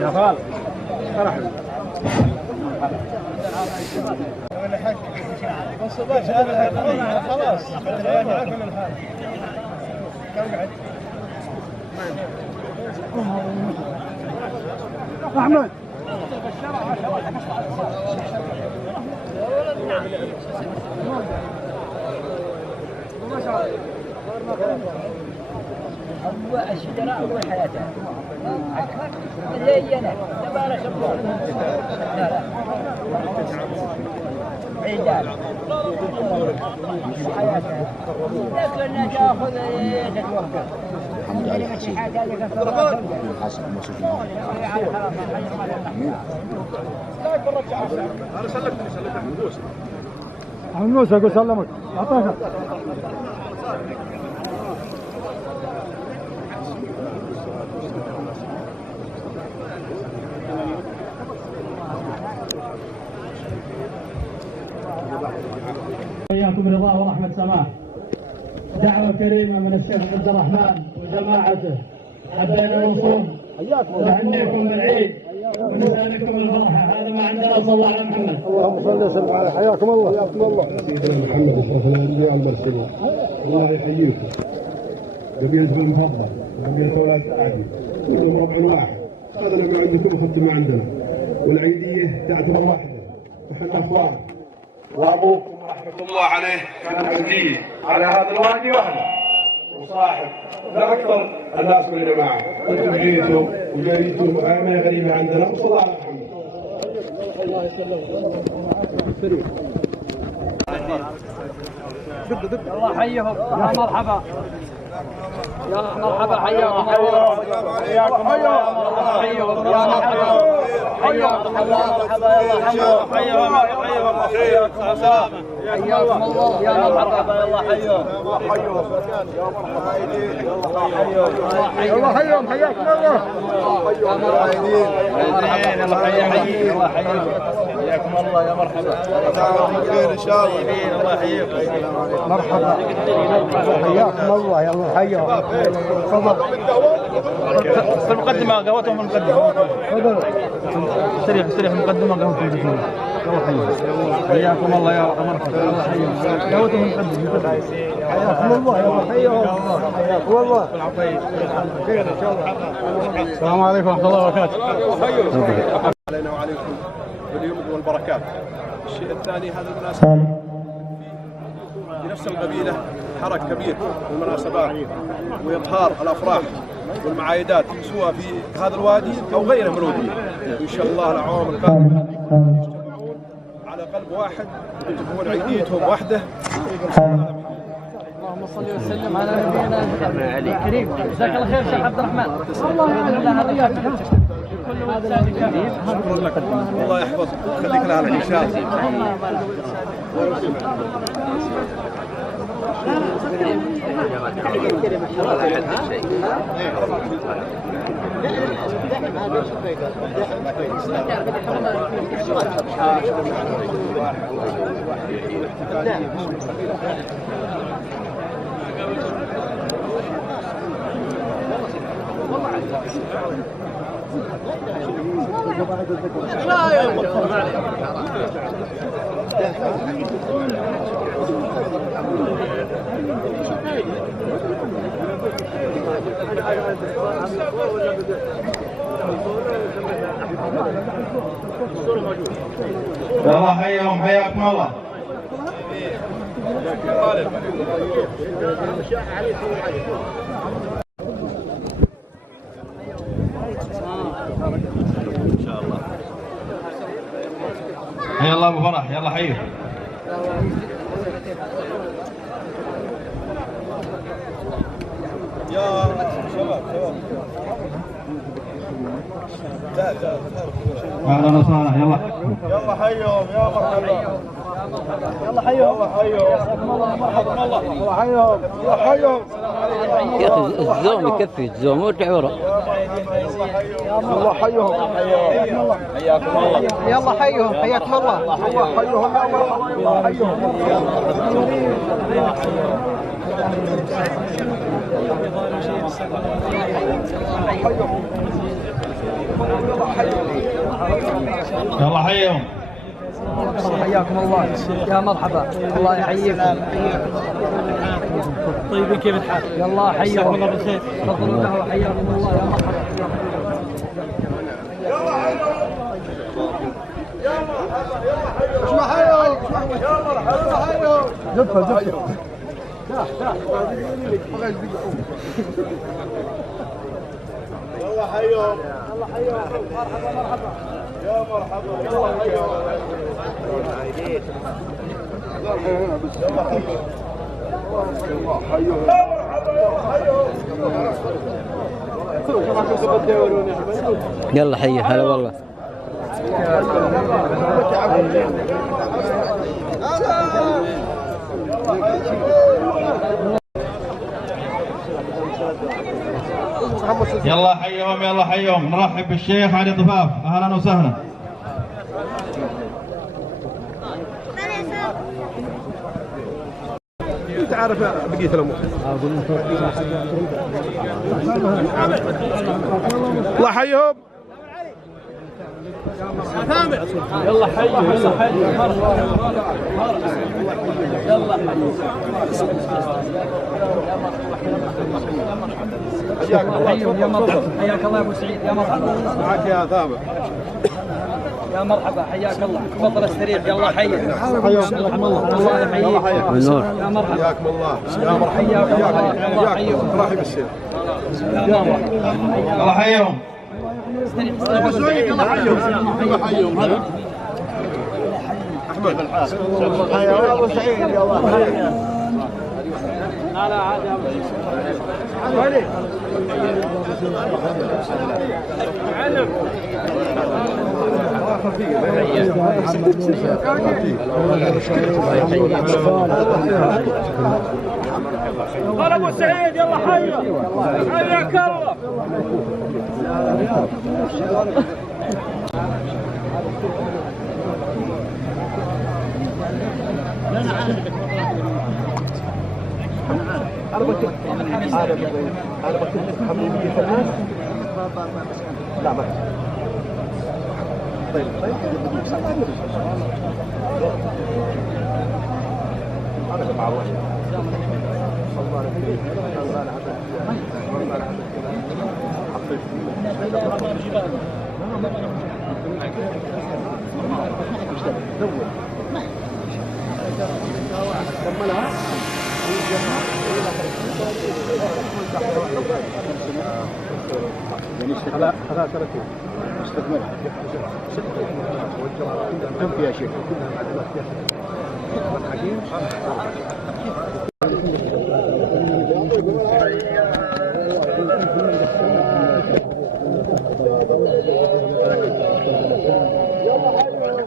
يا خال خلاص احمد هو الشجرة أول حياته زي أنا تبارك الله. لا لا عيدان حياته لكن تأخذ تتوقف انا سلمتني موسى موسى قول سلمك اعطاك وإياكم رضا ورحمة سماح. دعوة كريمة من الشيخ عبد الرحمن وجماعته. حبينا نصوم ونهنيكم بالعيد ونسألكم الفرحة. هذا ما عندنا. صلى الله على محمد. اللهم صل وسلم على حياكم الله. حياكم الله. سيدنا محمد أشرف الأنبياء المرسلين. الله يحييكم. قبيلتكم المفضل وقبيلة أولاد سعدي كلهم ربع واحد. أخذنا ما عندكم وأخذتم ما عندنا. والعيدية تعتبر واحدة. نحن أخوان. وأبوكم رحمة الله عليه كان عزيز على هذا الوادي وأهله وصاحب لا أكثر الناس من الجماعة. أنتم جيتوا وجريتوا ما غريبة عندنا وصلى الله على محمد. الله يسلمك. الله حيهم يا مرحبا يا مرحبا. حياكم الله. حياكم الله. حياكم يا مرحبا. حياكم الله. مرحبا يا الله. حياكم حياكم سلامة. حياكم الله يا مرحبا. يا الله حياكم. يا مرحبا. الله حيهم. حياكم الله. يا مرحبا. الله يحييك. الله يحييك. حياكم الله يا مرحبا. خير ان شاء الله. الله يحييك. مرحبا. حياكم الله. يا الله حياكم. تفضل. في المقدمة قهوتهم في المقدمة. تفضل. استريح المقدمة قهوتهم في المقدمة. حياكم الله يا مرحبا. الله حياكم. قهوتهم في المقدمة. حياكم الله. يا الله حياكم. حياكم الله. خير ان شاء الله. السلام عليكم ورحمة الله وبركاته. علينا وعليكم باليمن والبركات. الشيء الثاني هذا المناسبة في نفس القبيلة حرك كبير في المناسبات وإظهار الأفراح والمعايدات سواء في هذا الوادي أو غيره من الوديين. وإن شاء الله العوام القادمة يجتمعون على قلب واحد وتكون عيديتهم وحده. اللهم صل وسلم على نبينا الكريم. جزاك الله خير شيخ عبد الرحمن. الله شكرا لك. الله يحفظك. خليك لها ان شاء الله. الله حياكم. حياكم الله. ان شاء الله. حيا الله ابو فرح. يلا حيو. يا شباب اهلا وسهلا. يلا يلا حيهم. يا مرحبا. يلا حيهم الله مرحبا الله حيهم الله حيهم يا اخي الزوم يكفي الزوم وارجع ورا. الله حيهم حياكم الله يلا حيهم حياكم الله الله حيهم يا مرحبا حيهم يلا حيهم. حياكم الله يا مرحبا الله يحييكم. طيبين كيف الحال؟ يلا حياكم الله بالخير. تفضلوا الله حياكم الله يا مرحبا. يلا حيهم يا مرحبا يلا حيهم اسمع حيهم يا مرحبا حيهم زفه زفه يلا حيهم يلا حيهم مرحبا مرحبا يا مرحبا يلا حيهم يلا حي هلا والله. يلا حيهم يلا حيهم. نرحب بالشيخ علي ضفاف. اهلا وسهلا. انت عارف بقيه الامور. الله حيهم. يلا حي يلا حي يلا حي يا مرحبا حياك الله يا ابو سعيد يا مرحبا معك يا ثامر يا مرحبا حياك الله تفضل استريح يلا حي حياكم الله يحييك بالنور يا مرحبا حياكم الله يا مرحبا حياكم رحب الشيخ يلا حيهم. ابو سعيد يلا حيهم حيهم احمد يا ابو سعيد يلا لا لا عادي يا ابو سعيد قال ابو سعيد يلا حي حياك الله انا بكتب حميمية الان لا ما طيب هذا مع الله خلاص تركوا استكملها كم فيها شيء يا مرحبا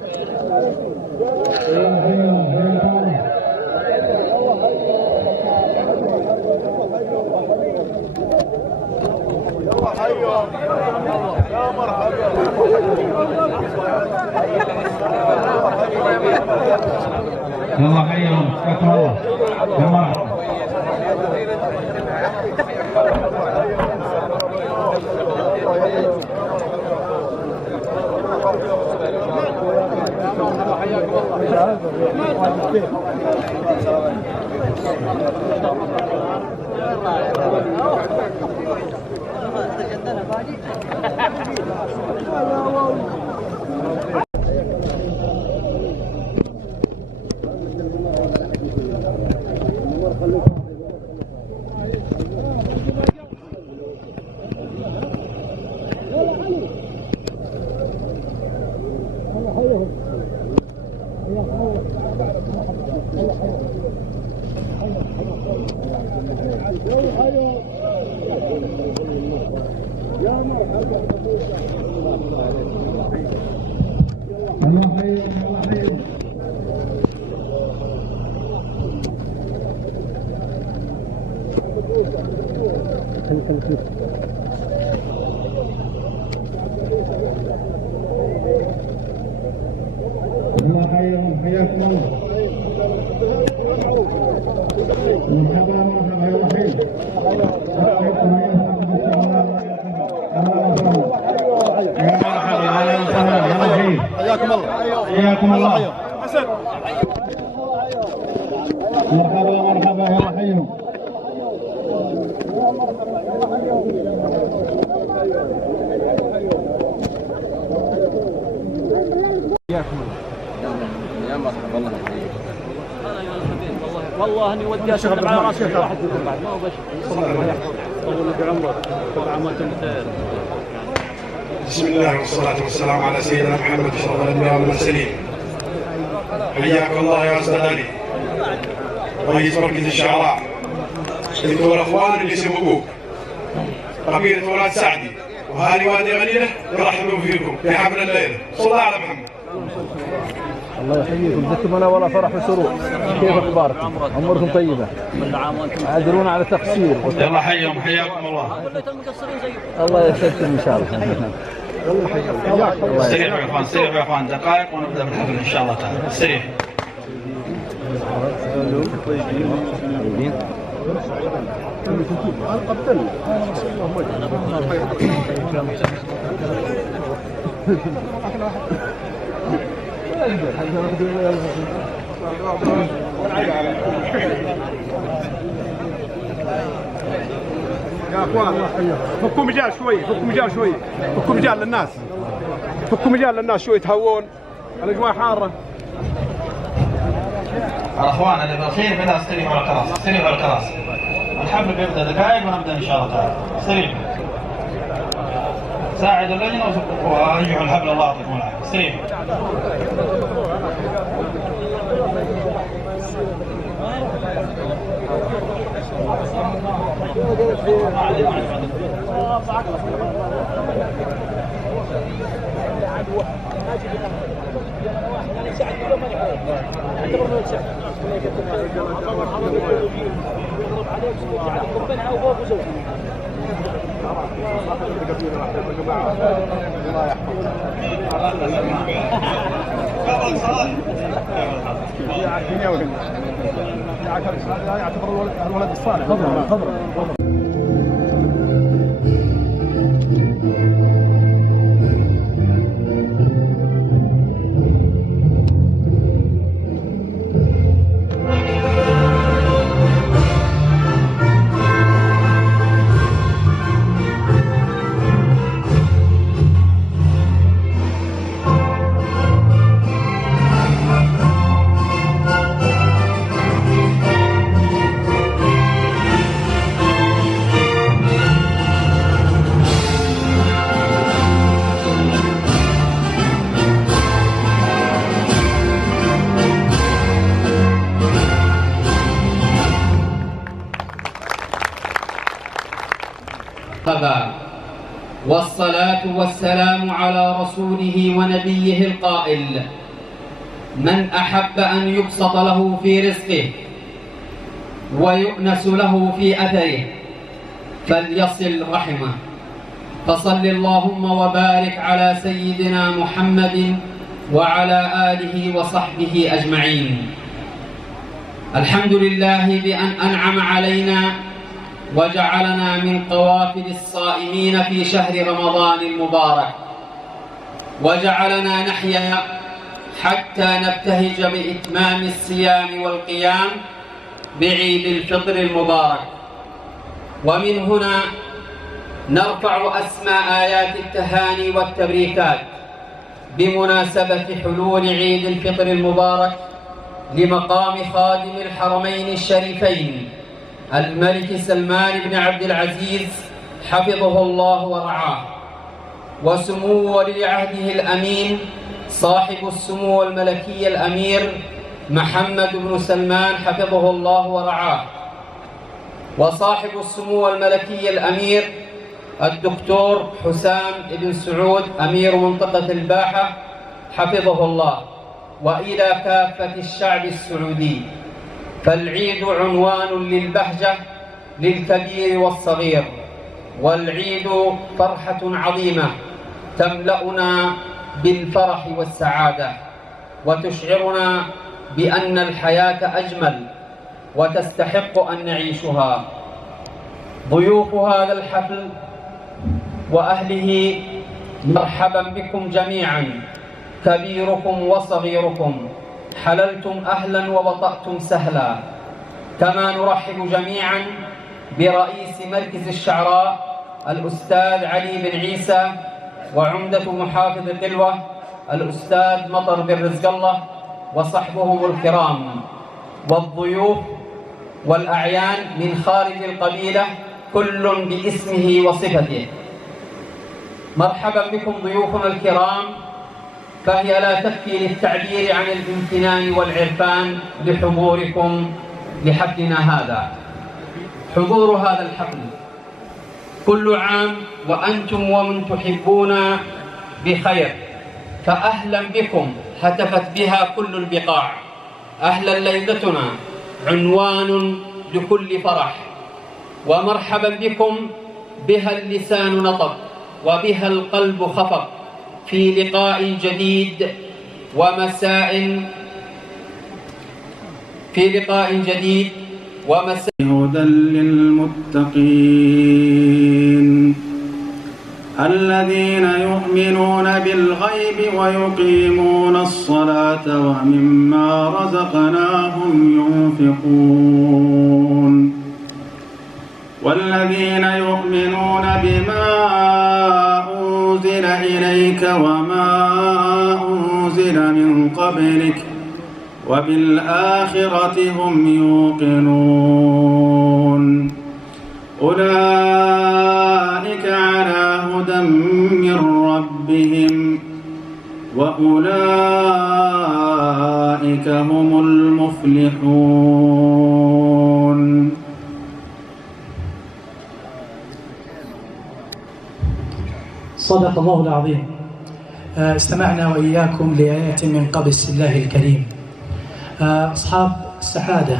يلا حيهم. حياكم الله يا مرحبا. الله حياكم حياكم الله. مرحبا مرحبا يا رحيم. حياكم الله. حياكم الله. حسن. مرحبا مرحبا يا رحيم. يا مرحبا الله يحييك. والله اني ودي اشتغل على راسي واحد يقول بعد ما هو بشر. الله يحفظك. طول بعمرك. كل عام وانتم بخير. بسم الله والصلاة والسلام على سيدنا محمد أشرف الأنبياء والمرسلين. حياكم الله يا أستاذ علي رئيس مركز الشعراء. أنت والأخوان اللي سبقوك قبيلة ولاد سعدي وهالي وادي غنيلة يرحبون فيكم في حفل الليلة. صلى الله على محمد. الله يحييكم، جدتم لنا ولا فرح وسرور. كيف اخباركم؟ عمركم طيبه. كل عام وانتم عذرونا على التقصير. يلا حيهم حياكم الله. المقصرين زيكم. الله يسعدكم ان شاء الله. سريع يا اخوان سريع يا اخوان دقائق ونبدا بالحفل ان شاء الله تعالى. سريع. يا اخوان فكوا مجال شوي، فكوا مجال شوي، فكوا مجال للناس، فكوا مجال للناس شوي يتهوون، الاجواء حاره. الاخوان اللي بالاخير بدأ استريحوا على الكراسي، استريحوا على الكراسي. الحفل بيبدا دقائق ونبدا ان شاء الله تعالى. استريحوا. ساعدوا اللجنه ورجعوا الحفل الله يعطيكم العافيه. استريحوا. يعتبر الولد الصالح. والصلاة والسلام على رسوله ونبيه القائل: من أحب أن يبسط له في رزقه ويؤنس له في أثره فليصل رحمه. فصل اللهم وبارك على سيدنا محمد وعلى آله وصحبه أجمعين. الحمد لله بأن أنعم علينا وجعلنا من قوافل الصائمين في شهر رمضان المبارك، وجعلنا نحيا حتى نبتهج بإتمام الصيام والقيام بعيد الفطر المبارك. ومن هنا نرفع أسمى آيات التهاني والتبريكات بمناسبة حلول عيد الفطر المبارك لمقام خادم الحرمين الشريفين الملك سلمان بن عبد العزيز حفظه الله ورعاه، وسمو ولي عهده الأمين صاحب السمو الملكي الأمير محمد بن سلمان حفظه الله ورعاه، وصاحب السمو الملكي الأمير الدكتور حسام بن سعود أمير منطقة الباحة حفظه الله، وإلى كافة الشعب السعودي. فالعيد عنوان للبهجة للكبير والصغير، والعيد فرحة عظيمة تملأنا بالفرح والسعادة وتشعرنا بأن الحياة أجمل وتستحق أن نعيشها. ضيوف هذا الحفل وأهله مرحبا بكم جميعا، كبيركم وصغيركم، حللتم أهلا ووطأتم سهلا. كما نرحب جميعا برئيس مركز الشعراء الأستاذ علي بن عيسى، وعمدة محافظ قلوة الأستاذ مطر بن رزق الله وصحبهم الكرام، والضيوف والأعيان من خارج القبيلة كل باسمه وصفته. مرحبا بكم ضيوفنا الكرام، فهي لا تكفي للتعبير عن الامتنان والعرفان بحضوركم لحفلنا هذا. حضور هذا الحفل كل عام وأنتم ومن تحبون بخير، فأهلا بكم هتفت بها كل البقاع. أهلا ليلتنا عنوان لكل فرح، ومرحبا بكم بها اللسان نطق وبها القلب خفق في لقاء جديد ومساء هدى للمتقين الذين يؤمنون بالغيب ويقيمون الصلاة ومما رزقناهم ينفقون والذين يؤمنون بما أنزل إليك وما أنزل من قبلك وبالآخرة هم يوقنون أولئك على هدى من ربهم وأولئك هم المفلحون. صدق الله العظيم. استمعنا وإياكم لآيات من قبس الله الكريم. أصحاب السعادة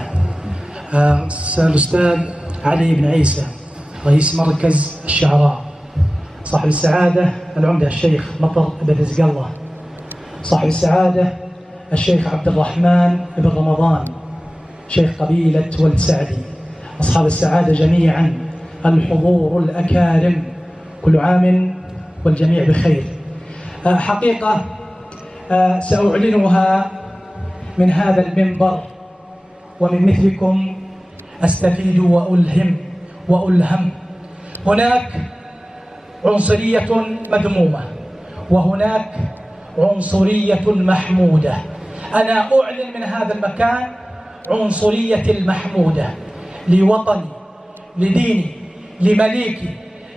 الأستاذ علي بن عيسى رئيس مركز الشعراء، صاحب السعادة العمدة الشيخ مطر بن رزق الله، صاحب السعادة الشيخ عبد الرحمن بن رمضان شيخ قبيلة ولد سعدي، أصحاب السعادة جميعا، الحضور الأكارم، كل عام والجميع بخير. حقيقة سأعلنها من هذا المنبر ومن مثلكم أستفيد وألهم. هناك عنصرية مذمومة وهناك عنصرية محمودة. أنا أعلن من هذا المكان عنصرية المحمودة لوطني، لديني، لمليكي،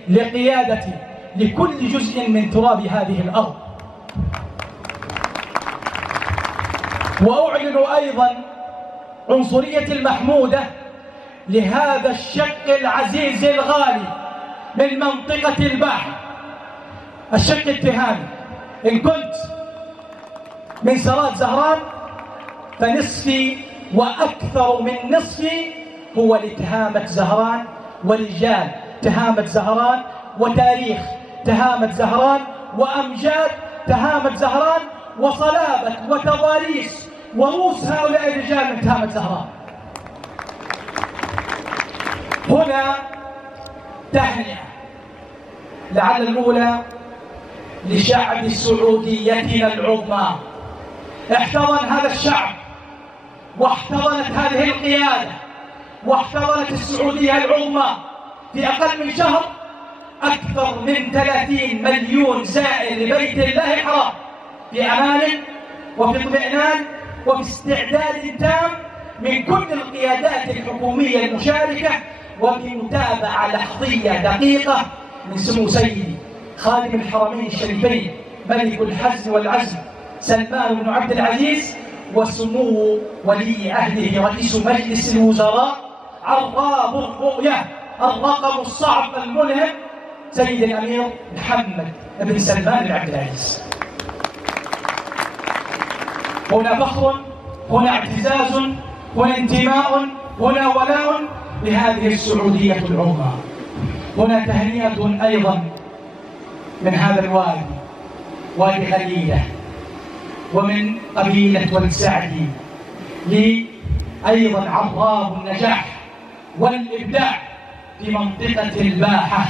لقيادتي، لكل جزء من تراب هذه الأرض. وأعلن أيضا عنصرية المحمودة لهذا الشق العزيز الغالي من منطقة الباحة، الشق التهامي. إن كنت من سراد زهران فنصفي وأكثر من نصفي هو لتهامة زهران ورجال تهامة زهران وتاريخ تهامة زهران وأمجاد تهامة زهران وصلابة وتضاريس وروس هؤلاء الرجال من تهامة زهران. هنا تهنئة لعل الأولى لشعب سعوديتنا العظمى. احتضن هذا الشعب واحتضنت هذه القيادة واحتضنت السعودية العظمى في أقل من شهر أكثر من 30 مليون زائر لبيت الله الحرام في أمان وفي اطمئنان وفي استعداد تام من كل القيادات الحكومية المشاركة وبمتابعة لحظية دقيقة من سمو سيدي خادم الحرمين الشريفين ملك الحزم والعزم سلمان بن عبد العزيز وسمو ولي عهده رئيس مجلس الوزراء عراب الرؤية الرقم الصعب الملهم سيد الأمير محمد بن سلمان بن عبد العزيز. هنا فخر، هنا اعتزاز، هنا انتماء، هنا ولاء لهذه السعودية العظمى. هنا تهنئة أيضا من هذا الوادي، وادي غليلة، ومن قبيلة ولد سعدي، أيضا عراب النجاح والإبداع في منطقة الباحة،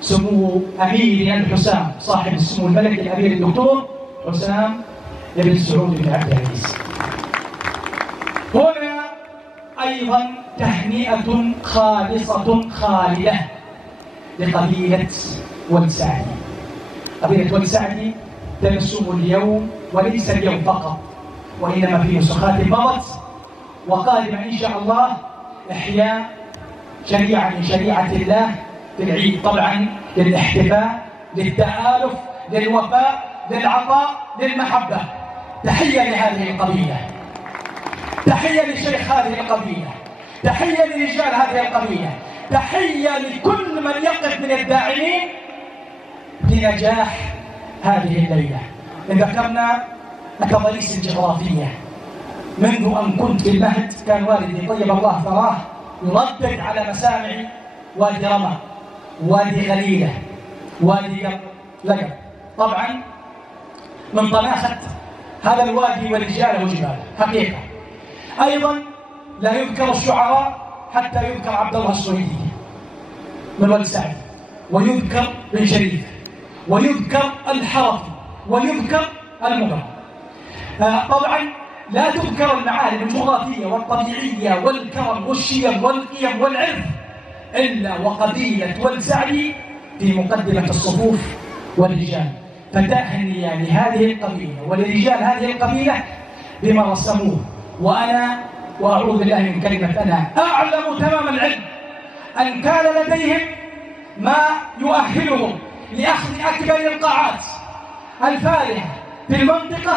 سمو أمير الحسام صاحب السمو الملكي الأمير الدكتور حسام بن سعود بن عبد العزيز. هنا أيضا تهنئة خالصة خالدة لقبيلة ولد سعدي. قبيلة ولد سعدي ترسم اليوم، وليس اليوم فقط، وإنما في نسخات مضت وقادمة إن شاء الله، إحياء شريعة من شريعة الله في العيد، طبعا للاحتفاء، للتآلف، للوفاء، للعطاء، للمحبة. تحية لهذه القبيلة، تحية لشيخ هذه القبيلة، تحية لرجال هذه القبيلة، تحية لكل من يقف من الداعمين لنجاح هذه الليلة. إن ذكرنا التضاريس الجغرافية، منذ أن كنت في المهد كان والدي طيب الله ثراه يردد على مسامع وادي رمى، وادي غليلة، وادي لقب. طبعا من طناخة هذا الوادي ورجاله وجباله حقيقة. أيضا لا يذكر الشعراء حتى يذكر عبد الله السويدي من ولد سعد، ويذكر بن شريف، ويذكر الحرفي، ويذكر المغرب. طبعا لا تذكر المعالم الجغرافية والطبيعية والكرم والشيم والقيم والعرف إلا وقبيلة ولد سعدي في مقدمة الصفوف والرجال. فتهنئة لهذه القبيلة ولرجال هذه القبيلة بما رسموه. وأنا وأعوذ بالله من كلمة أنا أعلم تمام العلم أن كان لديهم ما يؤهلهم لأخذ أكبر القاعات الفارهة في المنطقة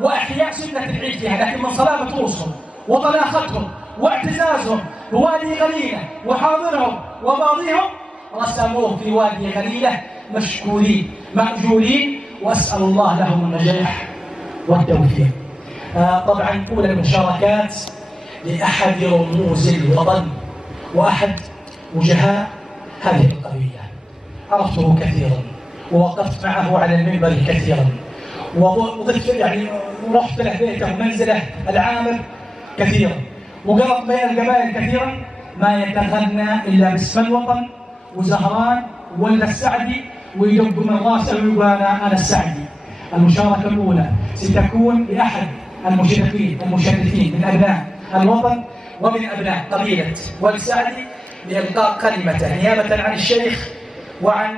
وإحياء سنة العيد فيها، لكن من صلابة رؤوسهم وطلاقتهم واعتزازهم بوادي غليلة وحاضرهم وماضيهم رسموه في وادي غليلة مشكورين مأجورين، وأسأل الله لهم النجاح والتوفيق. طبعا أولى المشاركات لأحد رموز الوطن وأحد وجهاء هذه القبيلة، عرفته كثيرا ووقفت معه على المنبر كثيرا، وضفت يعني رحت له بيته ومنزله العامر كثيرا، وقرأت بين القبائل كثيرا، ما يتغنى إلا باسم الوطن وزهران ولا السعدي ويدب من راسه ويقول أنا السعدي. المشاركة الأولى ستكون لأحد المشرفين المشرفين من أبناء الوطن ومن أبناء قبيلة ولد سعدي لإلقاء كلمته نيابة عن الشيخ وعن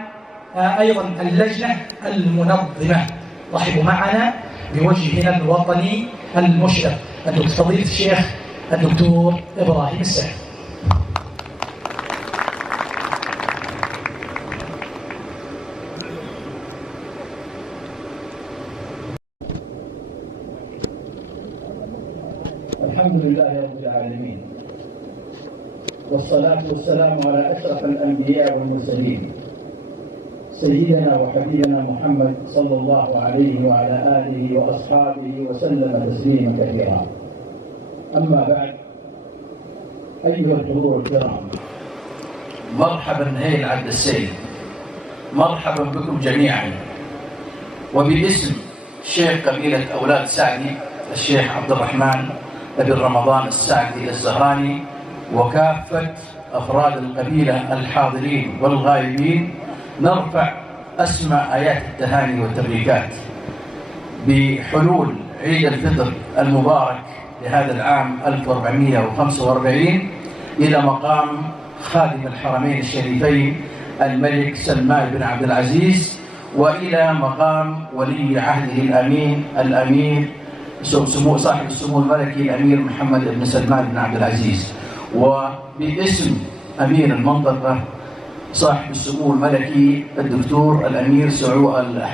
أيضا اللجنة المنظمة. رحبوا معنا بوجهنا الوطني المشرف فضيلة الشيخ الدكتور إبراهيم السعد. الحمد لله رب العالمين، والصلاة والسلام على أشرف الأنبياء والمرسلين سيدنا وحبيبنا محمد صلى الله عليه وعلى آله وأصحابه وسلم تسليما كثيرا. أما بعد، أيها الحضور الكرام، مرحبا هيل عبد السيد، مرحبا بكم جميعا. وباسم شيخ قبيلة أولاد سعدي الشيخ عبد الرحمن بن رمضان السعدي الزهراني وكافة أفراد القبيلة الحاضرين والغائبين، نرفع أسمى آيات التهاني والتبريكات بحلول عيد الفطر المبارك لهذا العام 1445 إلى مقام خادم الحرمين الشريفين الملك سلمان بن عبد العزيز، وإلى مقام ولي عهده الأمير صاحب السمو الملكي الأمير محمد بن سلمان بن عبد العزيز، وباسم أمير المنطقة صاحب السمو الملكي الدكتور الأمير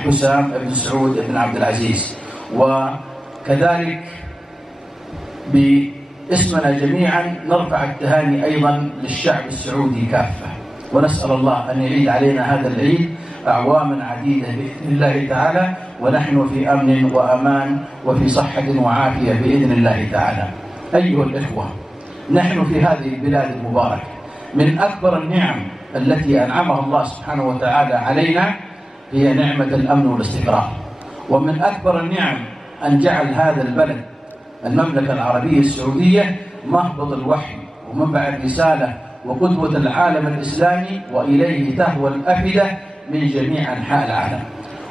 حسام بن سعود بن عبد العزيز، وكذلك باسمنا جميعا نرفع التهاني أيضا للشعب السعودي كافة، ونسأل الله أن يعيد علينا هذا العيد أعواما عديدة بإذن الله تعالى، ونحن في أمن وأمان وفي صحة وعافية بإذن الله تعالى. أيها الإخوة، نحن في هذه البلاد المباركة من أكبر النعم التي أنعمها الله سبحانه وتعالى علينا هي نعمة الأمن والاستقرار. ومن أكبر النعم أن جعل هذا البلد المملكة العربية السعودية مهبط الوحي ومنبع الرسالة وقدوة العالم الإسلامي، وإليه تهوى الأفئدة من جميع أنحاء العالم.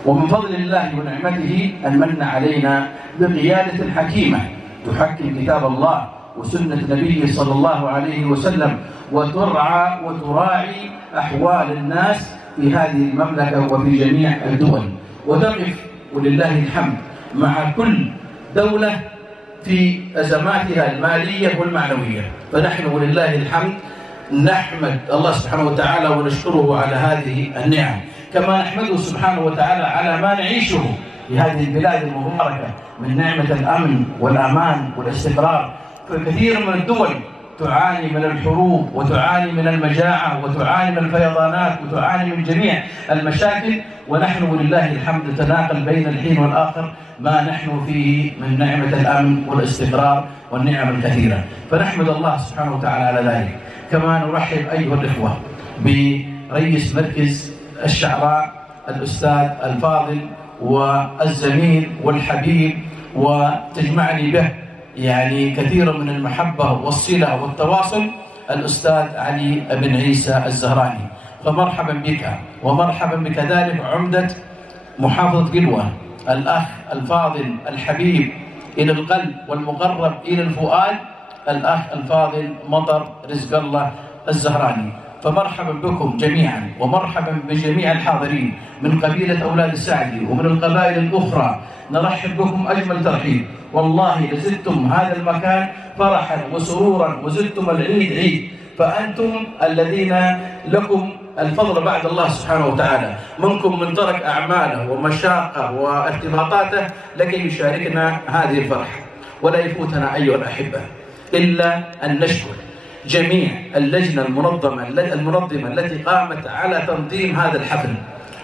ومن فضل الله ونعمته أن من علينا بقيادة حكيمة تحكم كتاب الله وسنة نبيه صلى الله عليه وسلم، وترعى وتراعي أحوال الناس في هذه المملكة وفي جميع الدول، وتقف ولله الحمد مع كل دولة في أزماتها المالية والمعنوية. فنحن ولله الحمد نحمد الله سبحانه وتعالى ونشكره على هذه النعم، كما نحمده سبحانه وتعالى على ما نعيشه في هذه البلاد المباركة من نعمة الأمن والأمان والاستقرار. فكثير من الدول تعاني من الحروب وتعاني من المجاعة وتعاني من الفيضانات وتعاني من جميع المشاكل، ونحن ولله الحمد نتناقل بين الحين والآخر ما نحن فيه من نعمة الأمن والاستقرار والنعم الكثيرة. فنحمد الله سبحانه وتعالى على ذلك. كما نرحب أيها الإخوة برئيس مركز الشعراء الأستاذ الفاضل والزميل والحبيب، وتجمعني به يعني كثير من المحبة والصلة والتواصل، الأستاذ علي بن عيسى الزهراني. فمرحبا بك، ومرحبا بكذلك عمدة محافظة قلوة الأخ الفاضل الحبيب إلى القلب والمقرب إلى الفؤاد، الأخ الفاضل مطر رزق الله الزهراني. فمرحبا بكم جميعا، ومرحبا بجميع الحاضرين من قبيلة أولاد السعدي ومن القبائل الأخرى. نرحب بكم أجمل ترحيب، والله لزدتم هذا المكان فرحا وسرورا وزدتم العيد عيد. فأنتم الذين لكم الفضل بعد الله سبحانه وتعالى، منكم من ترك أعماله ومشاقه وارتباطاته لكي يشاركنا هذه الفرحة. ولا يفوتنا أيها الأحبة إلا أن نشكر جميع اللجنة المنظمة التي قامت على تنظيم هذا الحفل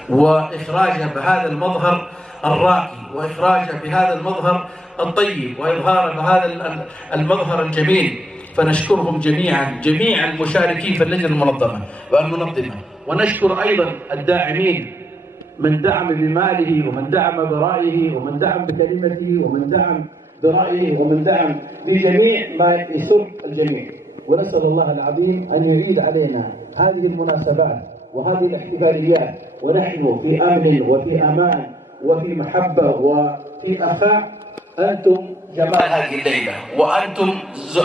وإخراجه بهذا المظهر الراقي، وإخراجه بهذا المظهر الطيب، وإظهاره بهذا المظهر الجميل. فنشكرهم جميعا، جميع المشاركين في اللجنة المنظمة. ونشكر أيضا الداعمين، من دعم بماله ومن دعم برأيه ومن دعم بكلمته ومن دعم برأيه ومن دعم بجميع ما يسر الجميع. ونسأل الله العظيم أن يعيد علينا هذه المناسبات وهذه الاحتفاليات ونحن في أمن وفي أمان وفي محبة وفي أخاء. أنتم جمال هذه الليلة، وأنتم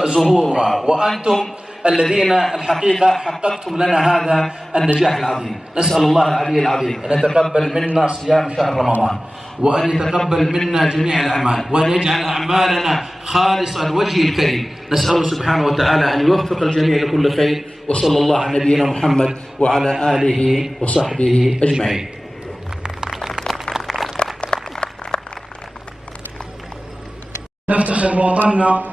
زهورها، وأنتم الذين الحقيقة حققتم لنا هذا النجاح العظيم. نسأل الله العلي العظيم أن يتقبل منا صيام شهر رمضان، وأن يتقبل منا جميع الأعمال، وأن يجعل أعمالنا خالصة لوجهه الكريم. نسأله سبحانه وتعالى أن يوفق الجميع لكل خير، وصلى الله على نبينا محمد وعلى آله وصحبه أجمعين. نفتخر بوطننا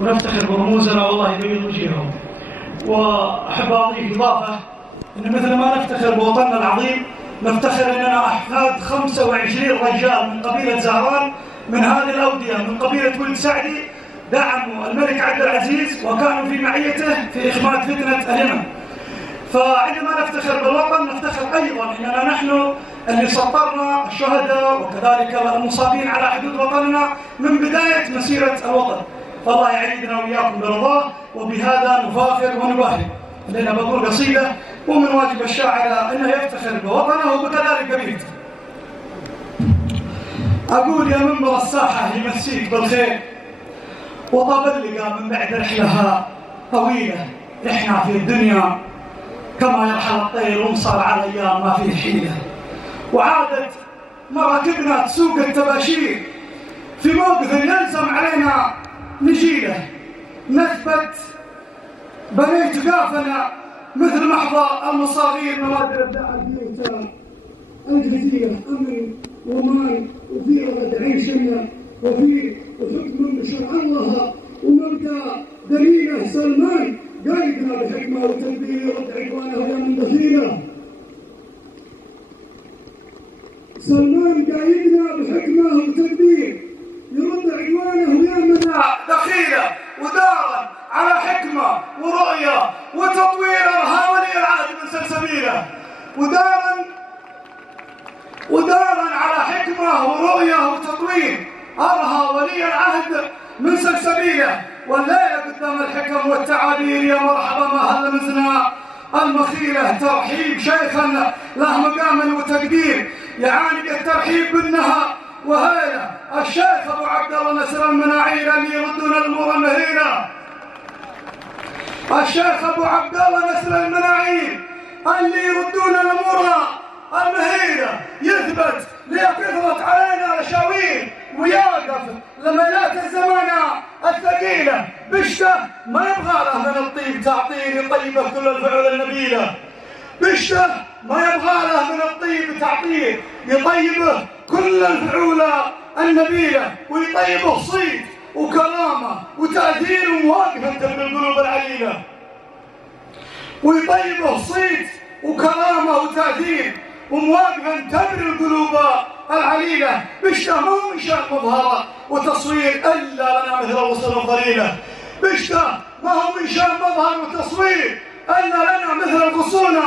ونفتخر برموزنا، والله يبيض وجههم. وأحب أضيف إضافة أن مثل ما نفتخر بوطننا العظيم، نفتخر أننا أحفاد 25 رجال من قبيلة زهران من هذه الأودية من قبيلة ولد سعدي دعموا الملك عبد العزيز وكانوا في معيته في إخماد فتنة اليمن. فعندما نفتخر بالوطن نفتخر أيضا أننا نحن اللي سطرنا الشهداء وكذلك المصابين على حدود وطننا من بداية مسيرة الوطن. فالله يعيدنا وإياكم برضاه، وبهذا نفاخر ونباهي. لأن بقول قصيدة، ومن واجب الشاعر أنه يفتخر بوطنه وكذلك قبيلته. أقول يا منبر الساحة يمسيك بالخير، وطاب اللقاء من بعد رحلها طويلة. إحنا في الدنيا كما يرحل الطير وانصر على أيام ما فيه حيلة، وعادت مراكبنا تسوق التباشير في موقف يلزم علينا نجيله. نثبت بنيت قافنا مثل محضر المصابين نوادر الداعي بيوتنا الجزيرة أمن ومان وفي غد عيشنا وفي حكم بشرع الله، ونلقى دليله سلمان قايدنا بحكمه وتدبير رد عدوانه يا من دخيله. سلمان قايدنا بحكمه وتدبير يرد عدوانه يا من دخيله، ودارا على حكمة ورؤية وتطوير أرها ولي العهد من سلسبيله، ودارا على حكمة ورؤية وتطوير أرها ولي العهد من سلسبيله. والليلة قدام الحكم والتعابير يا مرحبا ما هلمزنا المخيلة ترحيب شيخا له مقام وتقدير، يعانق الترحيب بالنهى وهيلة الشيخ أبو عبد الله نسر المناعير اللي يردون الأمور المهينة. الشيخ أبو عبد الله نسر المناعير اللي يردون الأمور المهينة، يثبت ليكثرت علينا الأشاوير ويقف لملاك الزمان الثقيلة. بشته ما يبغى له من الطيب تعطير يطيبه كل الفعول النبيلة، بشته ما يبغى له من الطيب تعطير يطيبه كل الفعول النبيلة، ويطيبه صيت وكرامة وتأثير ومواقفة تبني القلوب العليلة، ويطيبه صيت وكرامة وتأثير ومواقفا تبري القلوب العليلة. بشته ما هو إنشاء مظهرة وتصوير إلا لنا مثل الوصول الضليلة، بشته ما هو إنشاء مظهر وتصوير إلا لنا مثل الغصون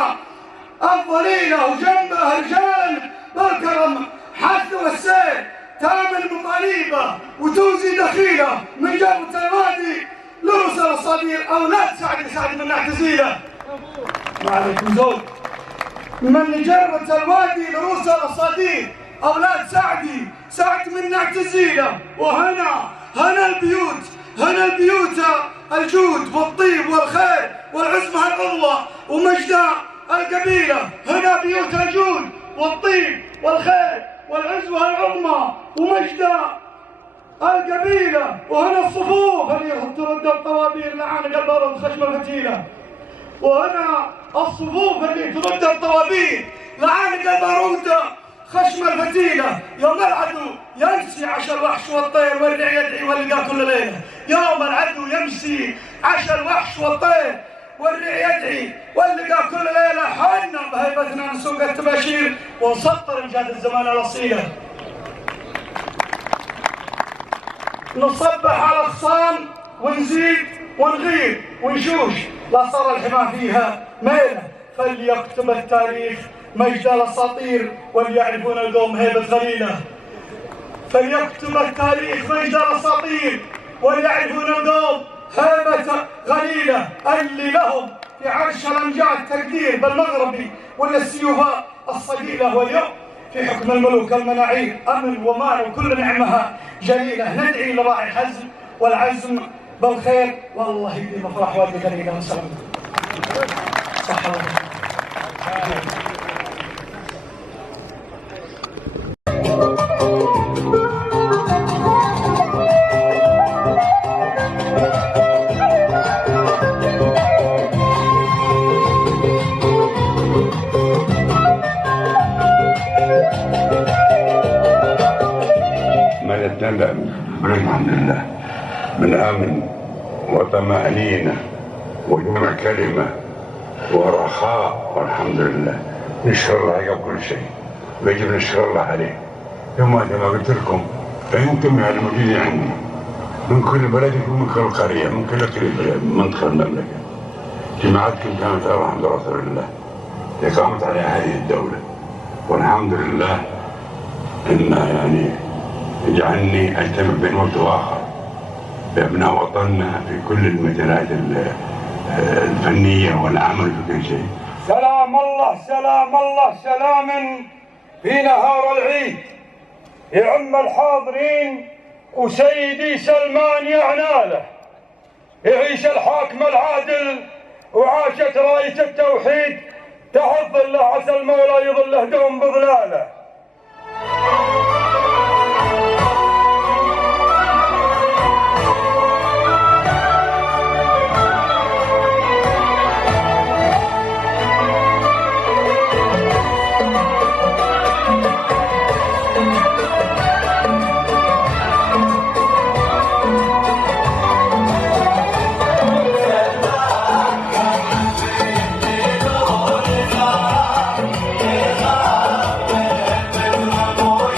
الضليلة، وجنبه رجال بالكرم حث والسير تامل مطاليبه وتوزي دخيله من جرة الوادي لرسل الصدير أولاد سعد من نعتزيله. ما عليكم زود من جرة الوادي لرسل الصدير أولاد سعد من نعتزيله. وهنا البيوت الجود والطيب والخير والعزمة العظوى ومجد القبيلة. هنا بيوت الجود والطيب والخير والعزوة العظمى ومجد القبيلة. وهنا الصفوف اللي ترد الطوابير لعانق البرد خشم الفتيلة، وهنا الصفوف اللي ترد الطوابير لعانق البارود خشم الفتيلة. يوم العدو يمسي عشا الوحش والطير والرع يدعي واللقاء كل ليلة. يوم العدو يمسي عشا الوحش والطير والرع يدعي واللقاء كل ليلة. حنا بهيبتنا نسوق التباشير ونسطر امجاد الزمان الأصيلة. نصبح على الخصام ونزيد ونغير ونشوش، لا صار الحمى فيها ميلة. فليكتب التاريخ مجد الأساطير وليعرفون القوم هيبة غليلة. فليكتب التاريخ مجد الأساطير وليعرفون القوم هيبة غليلة. اللي لهم في عرش الأمجاد تقدير بالمغربي ولا السيوف الصقيلة. واليوم في حكم الملوك المناعير أمن ومان وكل نعمها جليلة. ندعي لراعي الحزم والعزم بالخير، والله يدي مفرح والدي قليلا وسلام. صح الله. الحمد لله من أمن وطمأنينة وجمع كلمة ورخاء، والحمد لله نشكر الله على كل شيء ويجب نشكر الله عليه. يوم ما قلت لكم فأنتم يعني موجودين عندي من كل بلدكم من كل قرية من كل منطقة المملكة. جماعتكم كانت على رحمة رسول الله قامت على هذه الدولة، والحمد لله إن يعني يجعلني أجتمع بين وقت وآخر بأبناء وطننا في كل المجالات الفنية والعمل في كل شيء. سلام الله سلام الله سلاما في نهار العيد يعم الحاضرين وسيدي سلمان يعناله. يعيش الحاكم العادل وعاشت راية التوحيد تحت ظله، عسى المولى يظله دوم بظلاله.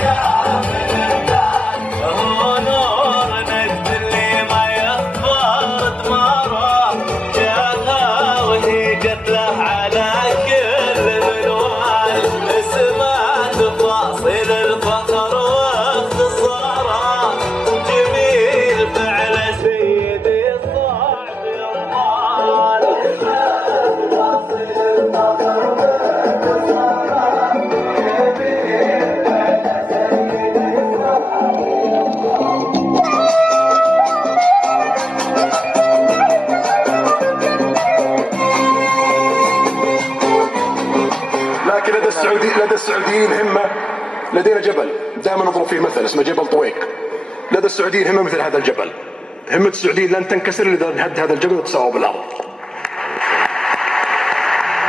يا السعوديين همة. لدينا جبل دائما نضرب فيه مثل اسمه جبل طويق. لدى السعوديين همة مثل هذا الجبل. همة السعوديين لن تنكسر إذا نهد هذا الجبل وتساوى بالأرض.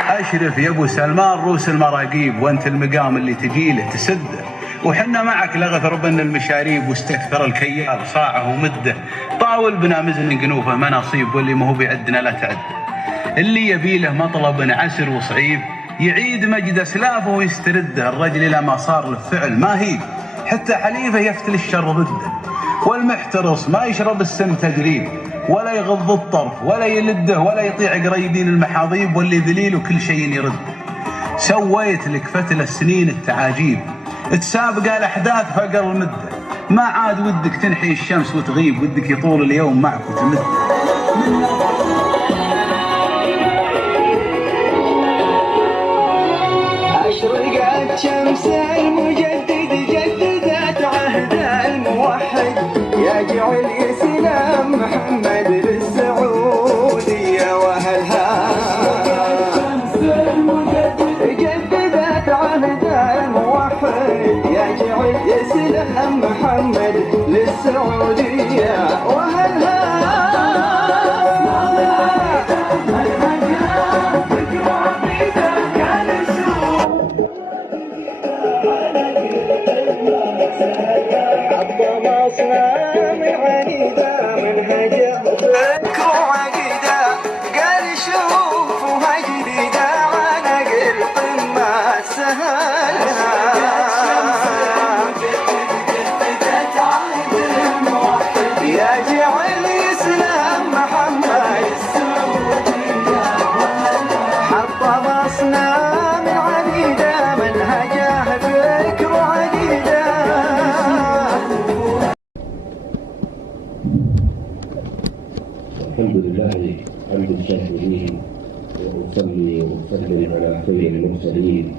أشرف يا أبو سلمان روس المراقيب، وأنت المقام اللي تجيله تسده، وحنا معك لغثر بن المشاريب واستكثر الكيال صاعه ومده. طاول بنا مزن قنوفه مناصيب، واللي ما هو بيعدنا لا تعد. اللي يبيله مطلب عسر وصعيب، يعيد مجد اسلافه ويسترده. الرجل الى ما صار له فعل ما هي، حتى حليفه يفتل الشر ضده. والمحترص ما يشرب السم تجريب، ولا يغض الطرف ولا يلده، ولا يطيع قريبين المحاضيب. واللي ذليل وكل شيء يرد. سويت لك فتل السنين التعاجيب، تسابق الاحداث فقر المده. ما عاد ودك تنحي الشمس وتغيب، ودك يطول اليوم معك وتمد. أشرقت شمس المجدد جددت عهد الموحد، يجعل الإسلام محمد للسعودية وأهلها. جددت عهد الموحد، يجعل الإسلام محمد للسعودية وأهلها. الحمد لله حمد الشاكرين، وأصلي وأسلم على خير المرسلين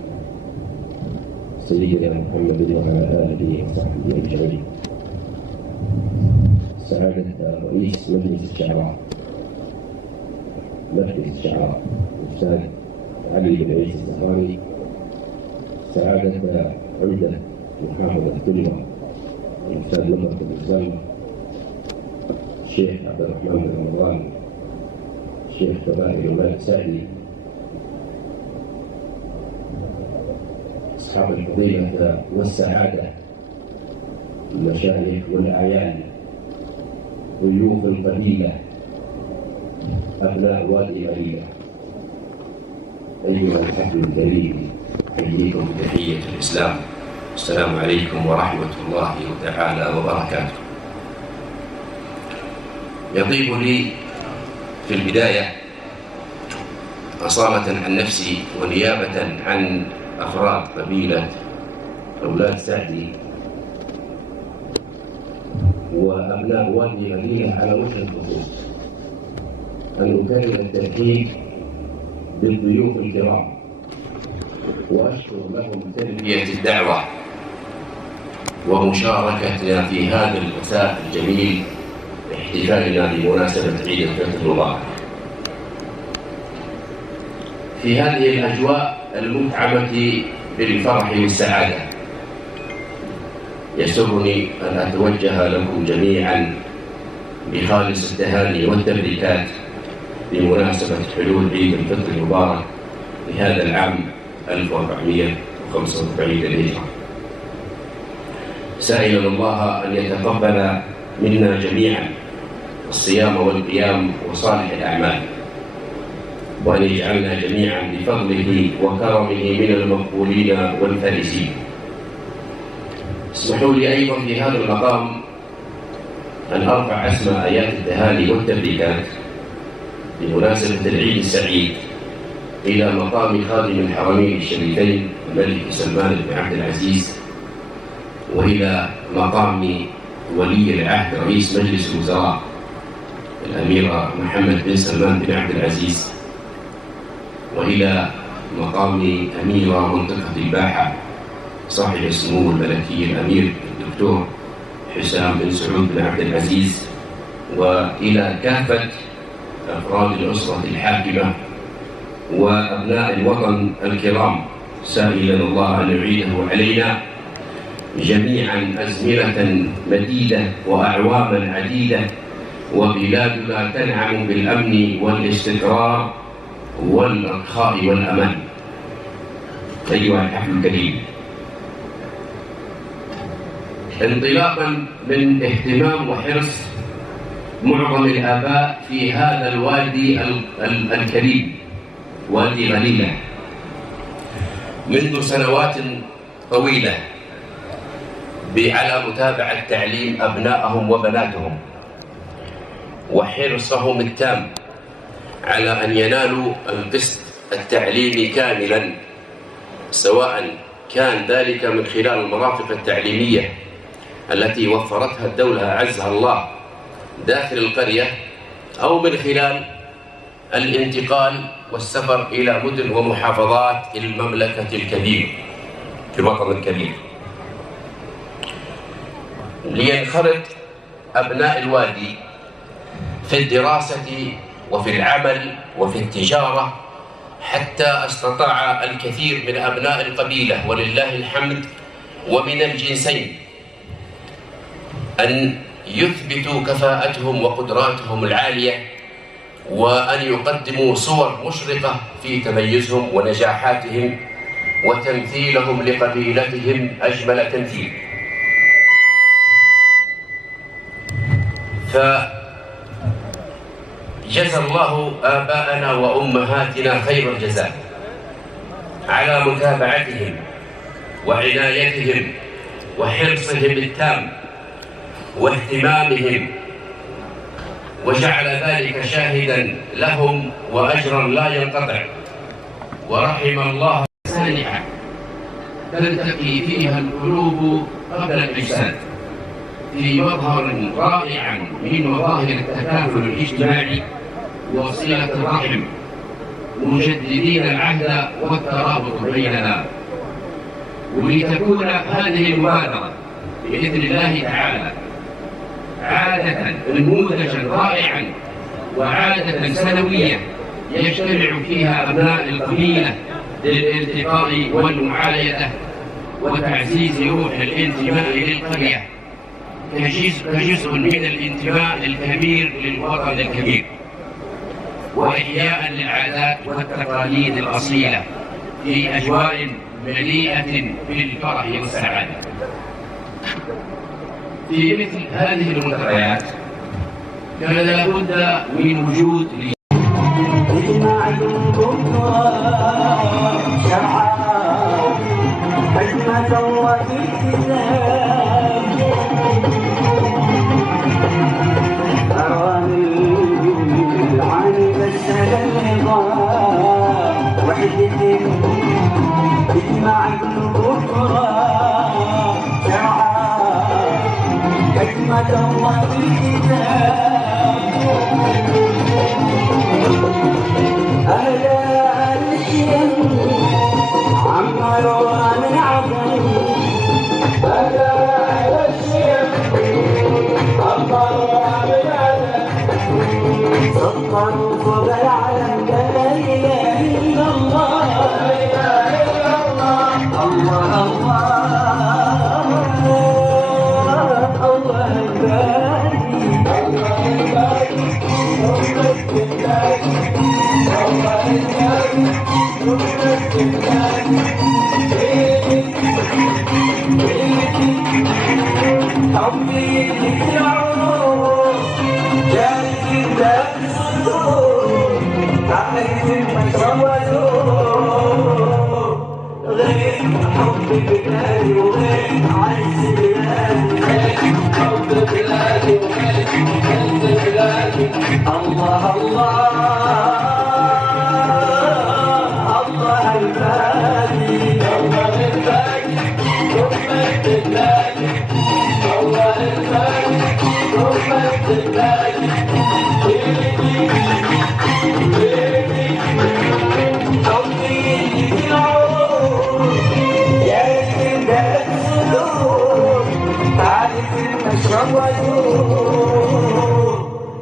سيدنا محمد وعلى آله وصحبه أجمعين. سعادة رئيس مجلس الشعراء مركز الشعراء الأستاذ علي بن عيسى الزهراني، سعادة عمدة محافظة كلمة الأستاذ نمر بن الزلمة، الشيخ عبد الرحمن بن رمضان، الشيخ كبائر الملك سعدي، أصحاب الفضيلة والسعادة، المشايخ والأعيان، ضيوف القبيلة، أبناء وادي مليلة، أيها الحفل الكريم أحييكم بتحية الإسلام. السلام عليكم ورحمة الله تعالى وبركاته. يطيب لي في البداية أصالة عن نفسي ونيابة عن أفراد قبيلة أولاد سعدي وأبناء وادي مدينة على وجه الخصوص أن أكرر الترحيب بالضيوف الكرام وأشكر لهم تلبية الدعوة ومشاركتنا في هذا المساء الجميل احتفالنا بمناسبة عيد الفطر المبارك. في هذه الأجواء المتعبة بالفرح والسعادة يسرني أن أتوجه لكم جميعا بخالص التهاني والتبريكات بمناسبة حلول عيد الفطر المبارك لهذا العام 1445 للهجرة، سائلا الله أن يتقبل منا جميعا الصيام والقيام وصالح الأعمال، وأن يجعلنا جميعا بفضله وكرمه من المقبولين والفائزين. اسمحوا لي أيضا في هذا المقام أن أرفع أسمى آيات التهاني والتبريكات بمناسبة العيد السعيد إلى مقام خادم الحرمين الشريفين الملك سلمان بن عبد العزيز، وإلى مقام ولي العهد رئيس مجلس الوزراء الأمير محمد بن سلمان بن عبد العزيز، وإلى مقام أمير منطقة الباحة صاحب السمو الملكي الأمير الدكتور حسام بن سعود بن عبد العزيز، وإلى كافة أفراد الأسرة الحاكمة وأبناء الوطن الكرام سائلا الله أن يعيده علينا جميعا أزمنة مديدة وأعواما عديدة، وبلادنا تنعم بالأمن والاستقرار والرخاء والأمان. أيها الحفل الكريم، انطلاقا من اهتمام وحرص معظم الآباء في هذا الوادي الكريم، وادي غليلة، منذ سنوات طويلة على متابعة تعليم أبنائهم وبناتهم، وحرصهم التام على أن ينالوا القسط التعليمي كاملا، سواء كان ذلك من خلال المرافق التعليمية التي وفرتها الدولة أعزها الله داخل القرية، أو من خلال الانتقال والسفر إلى مدن ومحافظات المملكة الكبيرة في الوطن الكبير، لينخرط أبناء الوادي في الدراسة وفي العمل وفي التجارة، حتى استطاع الكثير من أبناء القبيلة ولله الحمد ومن الجنسين أن يثبتوا كفاءتهم وقدراتهم العالية، وأن يقدموا صور مشرقة في تميزهم ونجاحاتهم وتمثيلهم لقبيلتهم أجمل تمثيل. فجزى الله آباءنا وأمهاتنا خير الجزاء على متابعتهم وعنايتهم وحرصهم التام واهتمامهم، وجعل ذلك شاهدا لهم وأجرا لا ينقطع. ورحم الله سانحة تلتقي فيها القلوب قبل الأجساد، في مظهر رائع من مظاهر التكافل الاجتماعي وصلة الرحم، مجددين العهد والترابط بيننا. ولتكون هذه المبادرة بإذن الله تعالى عادة نموذجا رائعا وعادة سنوية يجتمع فيها أبناء القبيلة للالتقاء والمعايدة وتعزيز روح الانتماء للقرية كجزء من الانتماء الكبير للوطن الكبير، وإحياء للعادات والتقاليد الأصيلة في أجواء مليئة بالفرح والسعادة. في مثل هذه المنتديات كان لابد من وجود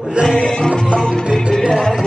غير حب بلادي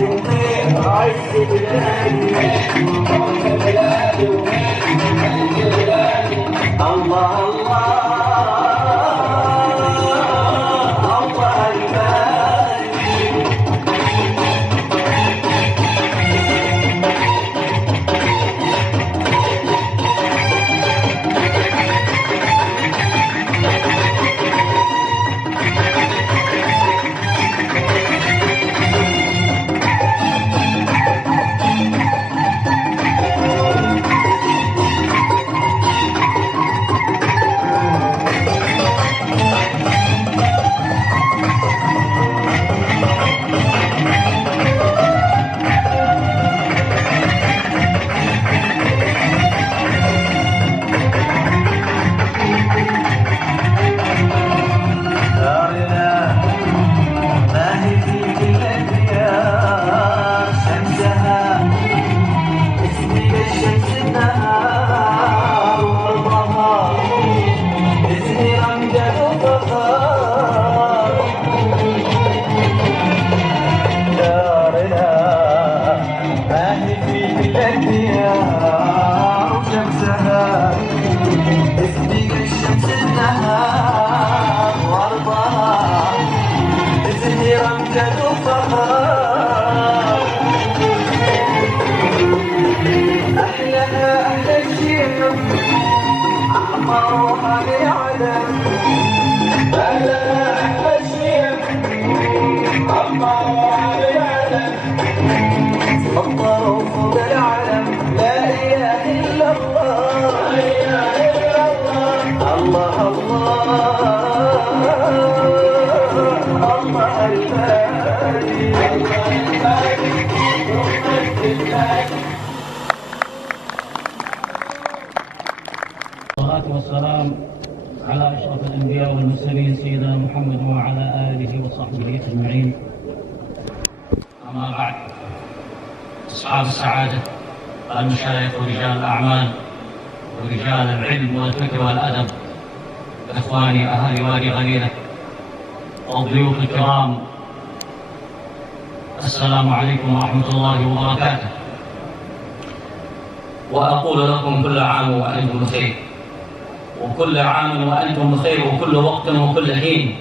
عمروها بعدم أهلنا أحلى الشيم عمروها بعدم الطروف بالعلم لا إله إلا الله لا إله إلا الله الله الله الله الباري الله الباري والصلاة والسلام على أشرف الأنبياء والمرسلين سيدنا محمد وعلى آله وصحبه أجمعين. أما بعد، أصحاب السعادة المشايخ ورجال الأعمال ورجال العلم والفكر والأدب، إخواني أهالي وادي غليلة والضيوف الكرام، السلام عليكم ورحمة الله وبركاته. وأقول لكم كل عام وأنتم بخير، وكل عام وأنتم بخير، وكل وقت وكل حين،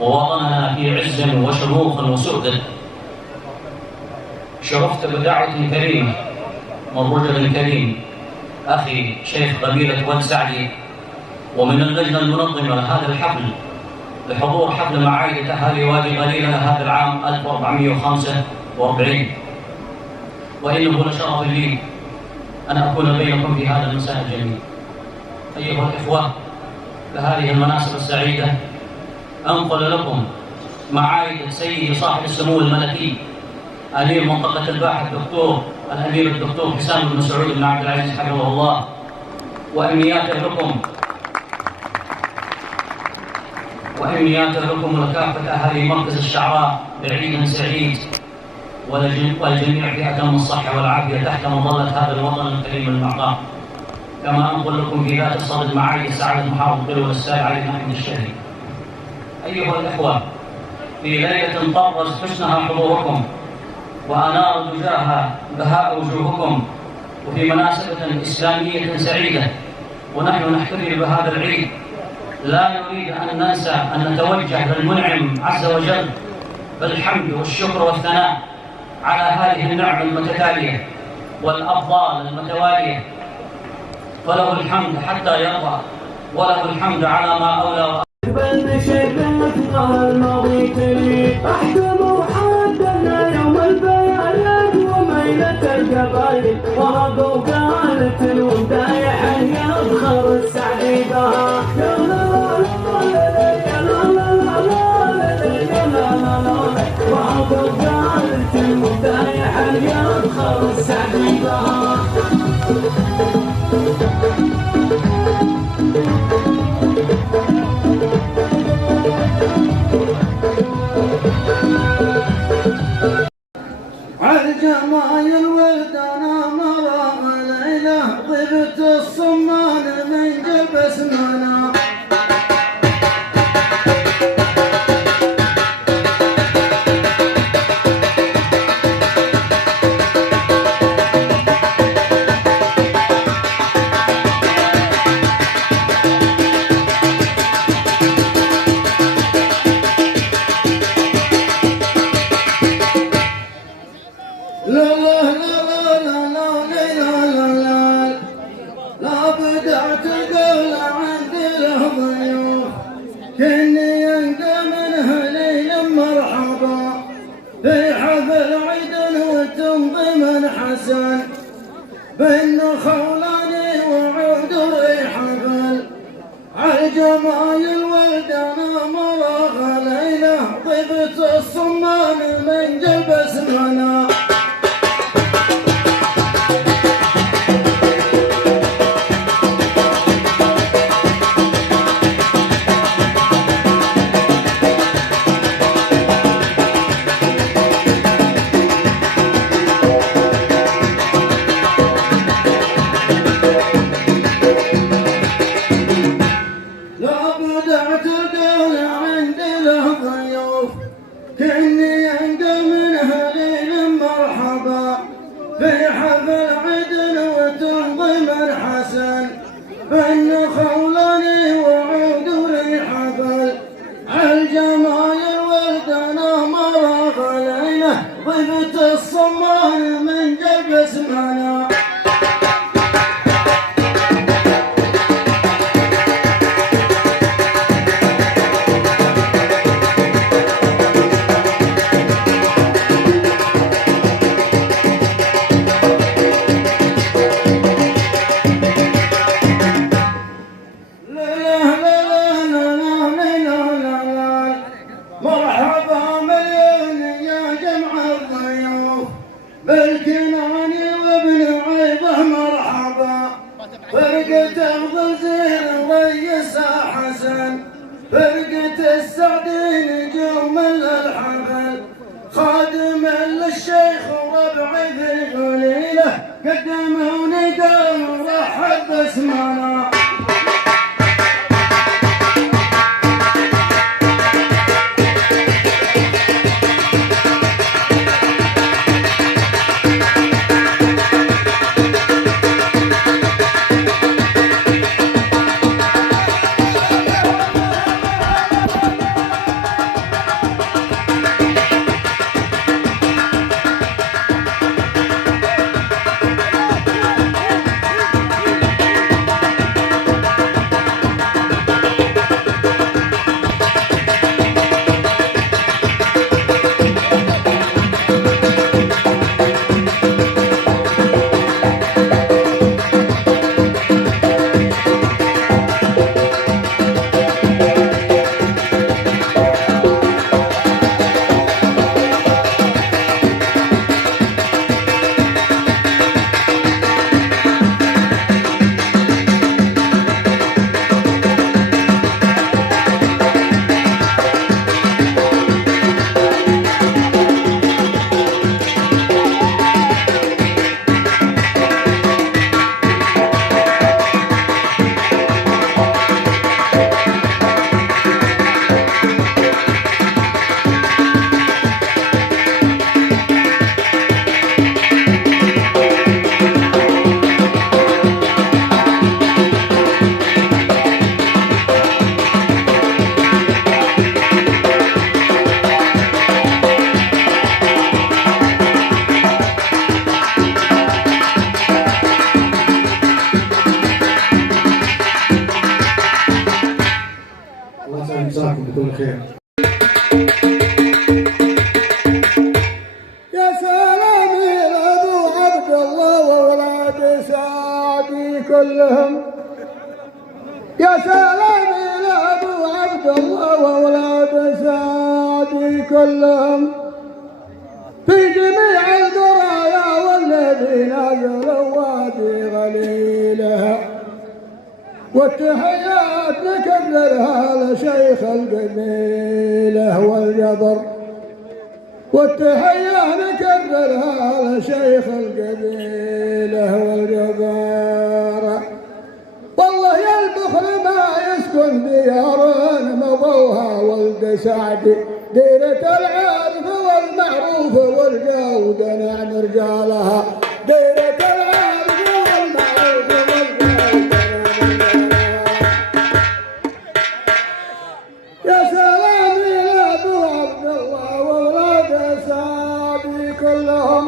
ووطننا في عز وشموخ وسؤدد. شرفت بدعوة كريمة من رجل كريم أخي شيخ قبيلة واد سعدي ومن اللجنة المنظمة لهذا الحفل لحضور حفل معايدة أهالي وادي غليلة هذا العام 1445. وإنه لشرف لي أن أكون بينكم في هذا المساء الجميل. أيها الإخوة، لهذه المناسبة السعيدة أنقل لكم معايدة سيدي صاحب السمو الملكي أمير منطقة الباحة الأمير الدكتور حسام بن مسعود بن عبد العزيز حفظه الله، وأمنياته لكم ولكافة أهالي مركز الشعراء بعيد سعيد، والجميع في أتم الصحة والعافية تحت مظلة هذا الوطن الكريم المعطاء. كما أنقل لكم في ذات الصدد معايد سعادة محافظ قلوة السائل علي أحمد الشهري. أيها الإخوة، في ليلة طرز حسنها حضوركم وأنار دجاها بهاء وجوهكم، وفي مناسبة إسلامية سعيدة ونحن نحتفل بهذا العيد، لا نريد أن ننسى أن نتوجه للمنعم عز وجل بالحمد والشكر والثناء على هذه النعمة المتتالية والأفضال المتوالية، فله الحمد حتى يرضى، وله الحمد على ما أولى. يوم البيانات وميلة القبائل ورقوا قالت الودايع يفخر السعدي بها. يا لا يا لا ورقوا قالت الودايع يفخر السعدي بها. عالجمايل ولد انا مرى ليله ضبت الصمان من جبس منا. بين خولاني وعود ريح بل عالجمايل ولد انا مرى ليله ضبت الصمان من جبس منا. ضبت الصمان من جبس منا. بالكنان وابن عيبه مرحبا، فرقة الغزير ريسها حسن، فرقة السعدين نجوم الحفل، خادم للشيخ وربعي في قليله، قدموا نداء رحب اسمنا. جزاكم بكل خير. يا سلام يا ابو عبد الله واولاد سعدي كلهم، يا سلام يا ابو عبد الله واولاد سعدي كلهم، في جميع البرايا والذين نزلوا وادي غليلها، والتحيات نكررها لشيخ القبيلة والجبر، والتحية نكررها لشيخ القبيلة والجبر. والله يا البخل ما يسكن ديار مضوها ولد سعد، ديرة العارف والمعروف والجودة نعم رجالها، ديرة العارف والمعروف والجودة. يا سلام يا ابو عبد الله واولاد سعدي كلهم،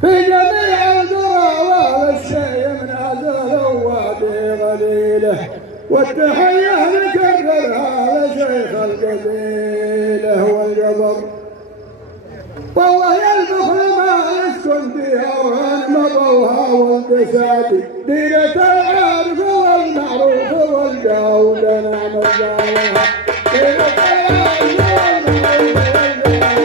في جميع القرى والشيء من عزل وادي غليله، والتحيه نكررها لشيخ القبيله والجبر. والله يا البخل ما يسكن فيها مضوها ولد سعدي، ديرة العارف والمعروف والجودة نعم رجالها، ديرة العارف والمعروف والجودة.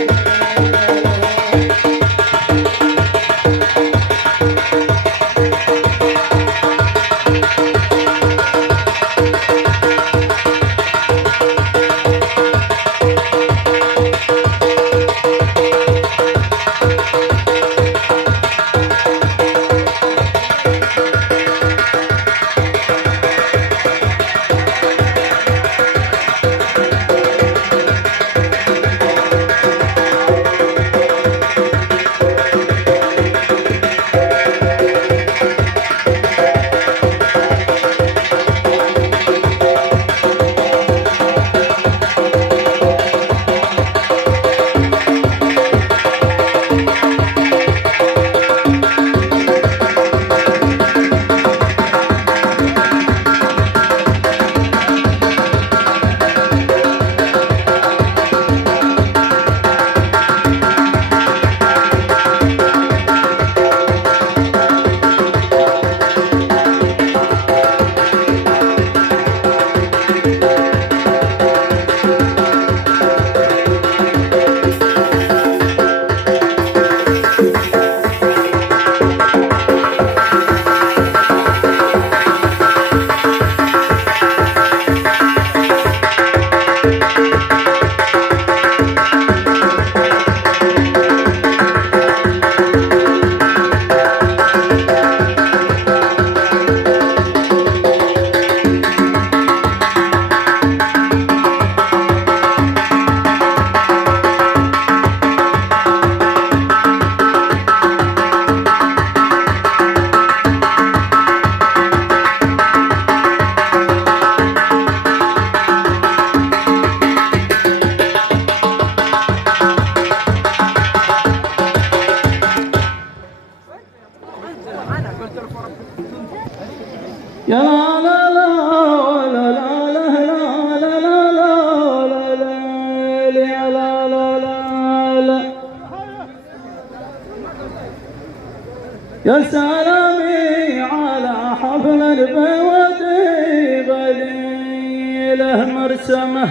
يا سلامي على حفل البودي غليله مرسمه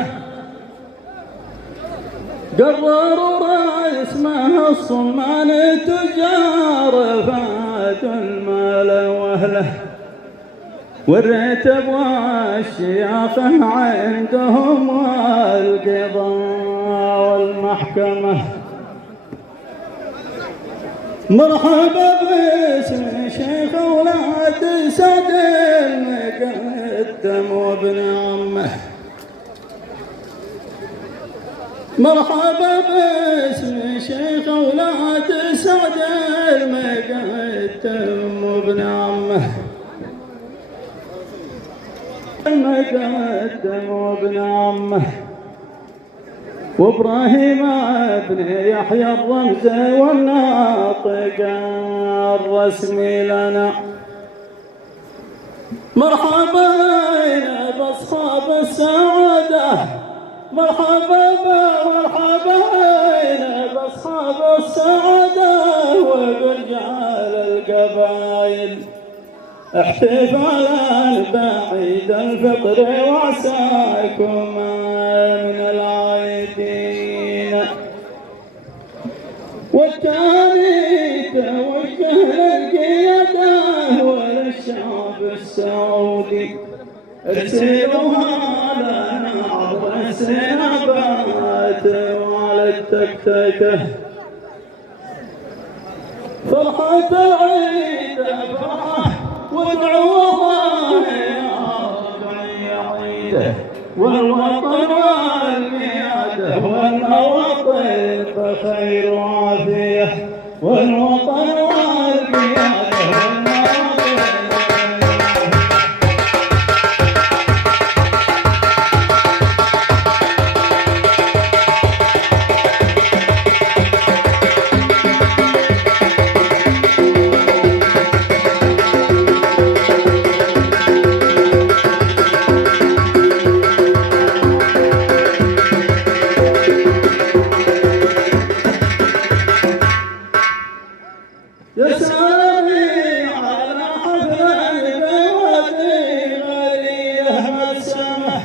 قرروا رسمه الصمان تجار فات المال واهله والرتب والشياخه عندهم والقضاء والمحكمه مرحبا باسم شيخ اولاد سعد المقدم وابن عمه مرحبا باسم شيخ اولاد سعد المقدم وابن عمه المقدم وابن عمه وابراهيم ابن يحيى الرمز والناطق الرسمي لنا مرحبا باصحاب السعاده مرحبا باصحاب السعاده وبرجال القبائل احتفالا بعيد الفطر وعساكم من العايدين والثاني توجه للقيادة وللشعب السعودي ارسلوها لنا عبر السنابات وعلى التكتكه فرحة العيد فرحة وادعوا الله يا رب يعيده والوطن والمياده والمواطن بخير وعافيه والوطن والمياده والمواطن يا سلامي على حفل البودي غليه مسمه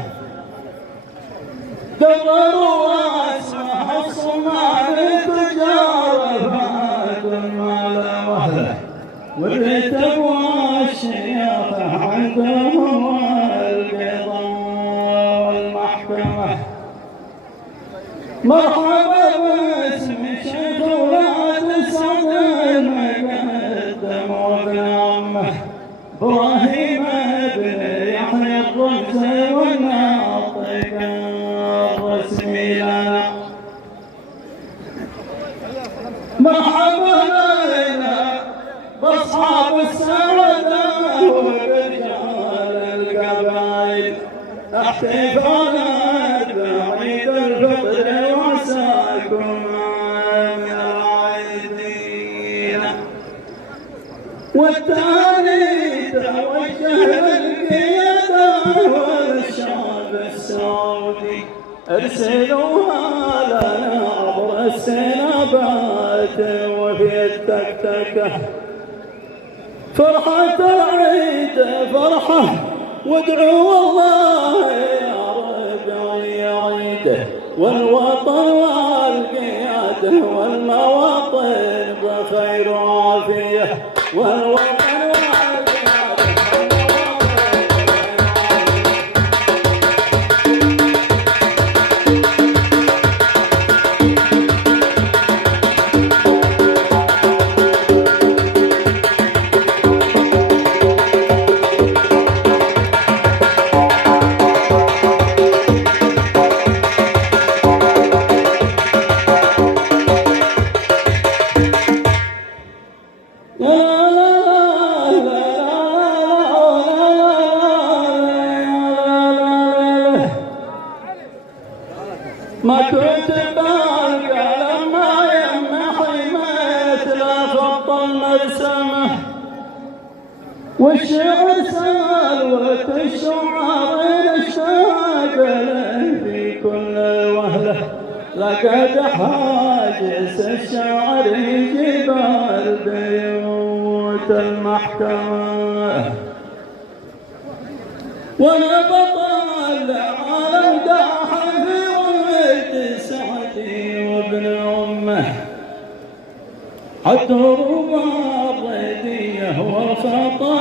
دوروا اسمه الصمان تجار فات المال واهله والرتب والشياخه عندهم والقضاء والمحكمه مرحبا باسم شيخ اولاد سعد المقدم وابن عمه ابراهيم بن يحيى الرمز والناطق الرسمي لنا مرحبا بنا باصحاب السعاده ورجال القبائل احتفالا بعيد الفطر وعساكم من العايدين والثاني توجه للقيادة والشعب السعودي ارسلوها لنا عبر السنابات وفي التكتكه فرحة العيد فرحة وادعوا الله يا رب يعيده والوطن والقيادة والمواطن بخير وعافية والوطن ما كنت بالقلم ما يمحي مثل خط المرسمة والشعر سالوة الشعر اشتاق له في كل وهلة لقد حاجز الشعر جبال بيوت المحكمة وانا بطل على مداح في ولد سعدي وابن امه الدروب الردية والخطا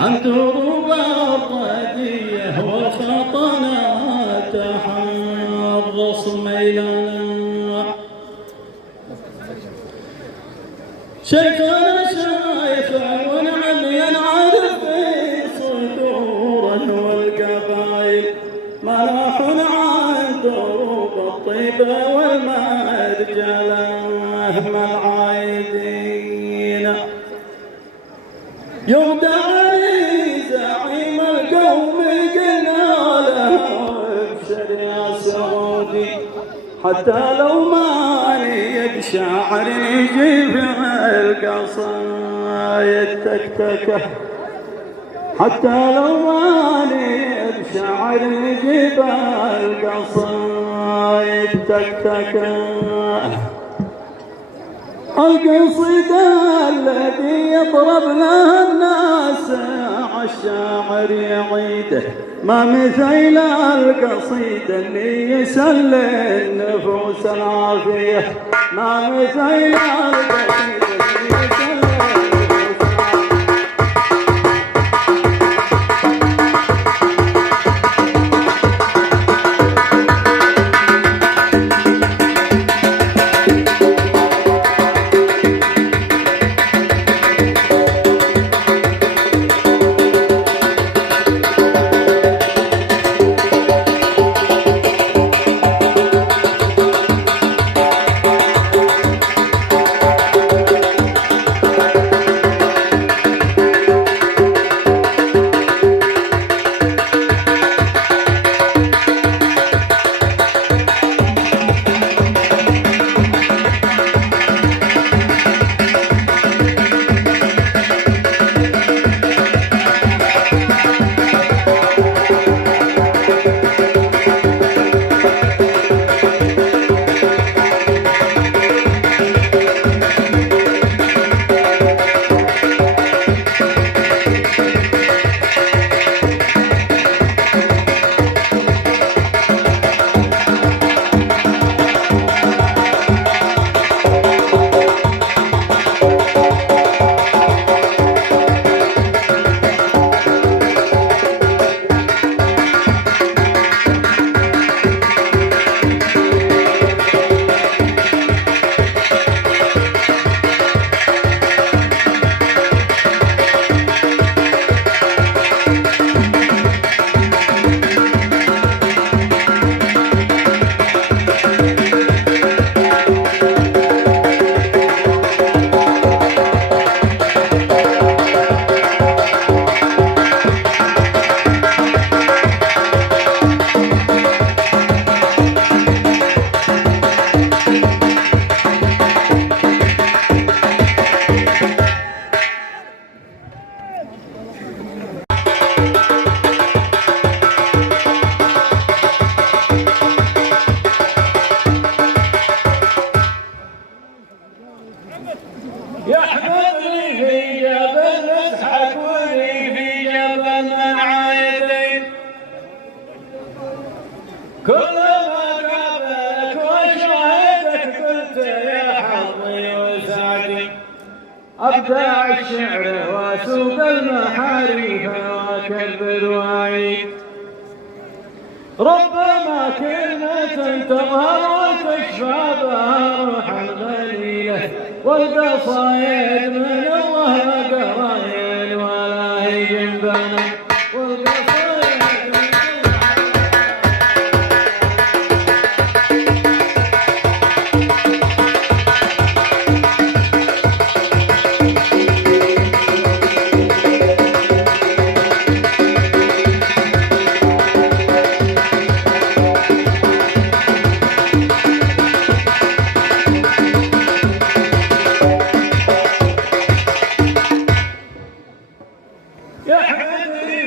الدروب الردية والخطا تحرص ميلانا شيخنا شيخ ونعم ينعرف في صدوره والقبائل مراح عن دروب الطيبة والمرجلة مع العايدين يودعني زعيم القوم قلنا له ابشر يا سعودي حتى لو ماني بشاعر يجي في القصايد تكتكه حتى لو ماني بشاعر يجي في القصايد تكتكه القصيدة الذي يضرب لها الناس الشاعر يعيده ما مثل القصيدة اللي يسلي النفوس العافية ما مثل القصيدة اللي يسلي يحفظني في جبل مسحك ولي في جبل من عايدين كلما قابلك وشاهدك قلت يا حظي وسعدي أبدع الشعر واسوق المحاريف وأكبر وأعيد ربما كلمة تظهر وتشفى بها روح الغليلة والقصايد من الله قرايل ولا هي جنبنا والقصايد من يحمدني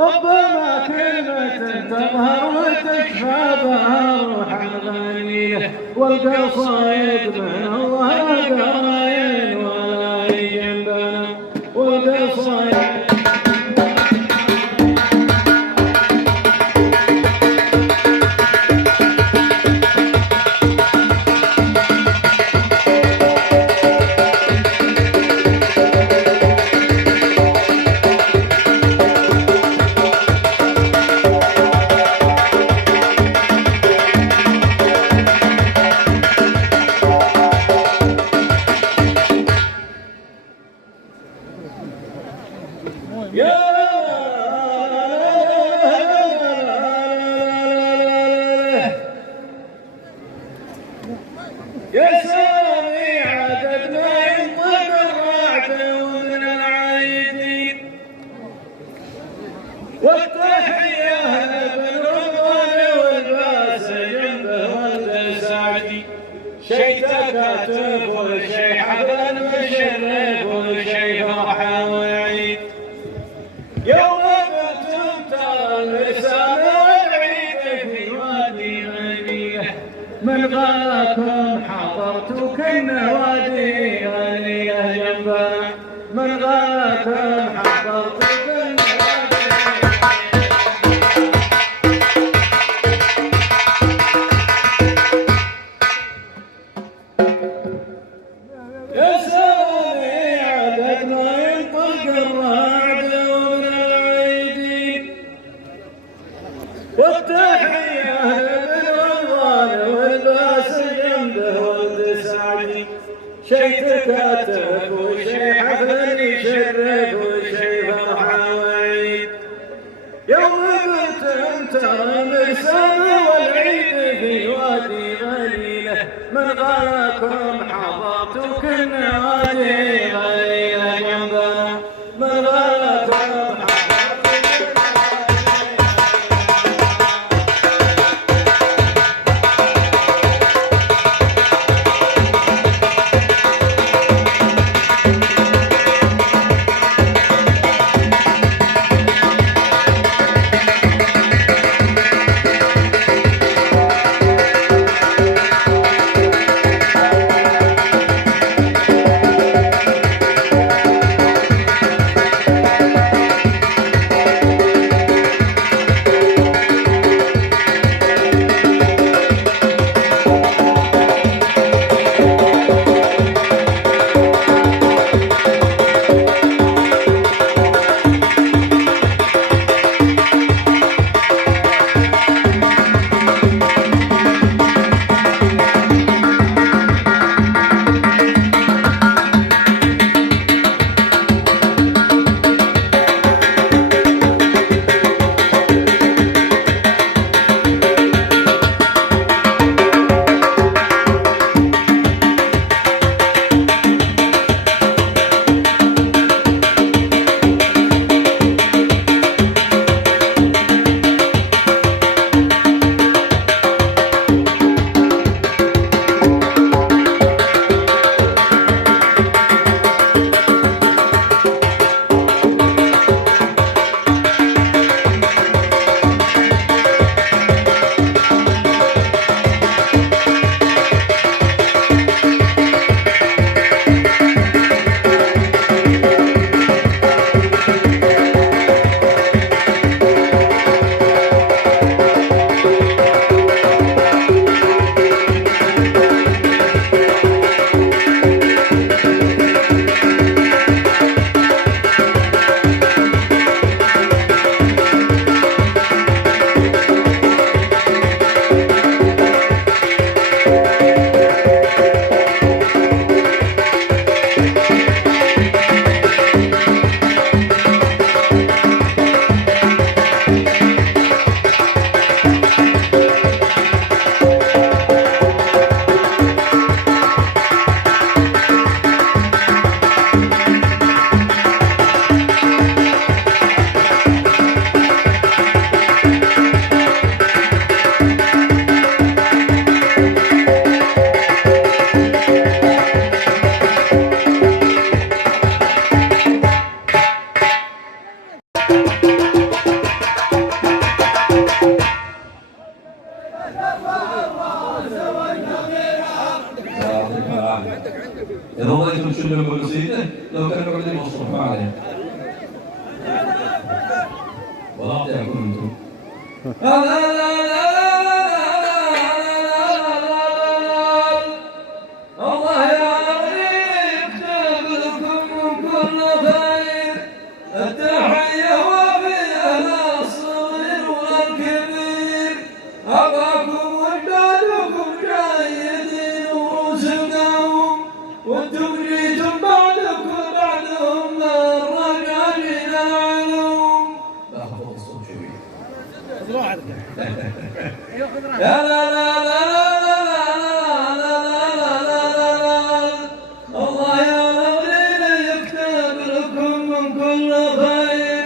ربما كلمة تظهر وتكفى بها روح الغنية والقصايد من الله قراين ولا يجنبنا والقصايد يا سامي عدد ما ينطق الرعد ومن العايدين والتحية بالرضوان والباس جنبه ولد سعدي شي تكاتف وشي حفل مشرف وشي فرحة وعيد يوم بنتم ترى اللسان والعيد في وادي غنية من غاكم حضرت كنا وادي غنية جنبنا من غاكم حضرت كنا يا سامي عدد ما ينطق الرعد ومن العيدين والتحية بالرضوان والباس جنبه ولد سعدي شي تكاتف وشي حفل يشرف وشي فرحة وعيد يوم بنتم ترى مرسام والعيد في وادي غليلة من غاكم حضرت كنا وادي غليلة جنبنا من غاكم ولا بتاكل انتم الله يا غريب يكتب لكم من كل خير التحية وفيها للصغير والكبير أباكم وأجدادكم جايين ورسلهم وانتم جيتم بعدهم الرجالين العلوم لا خفض الصوت شوي لا لا لا لا الله يا مغرب يكتب لكم من كل خير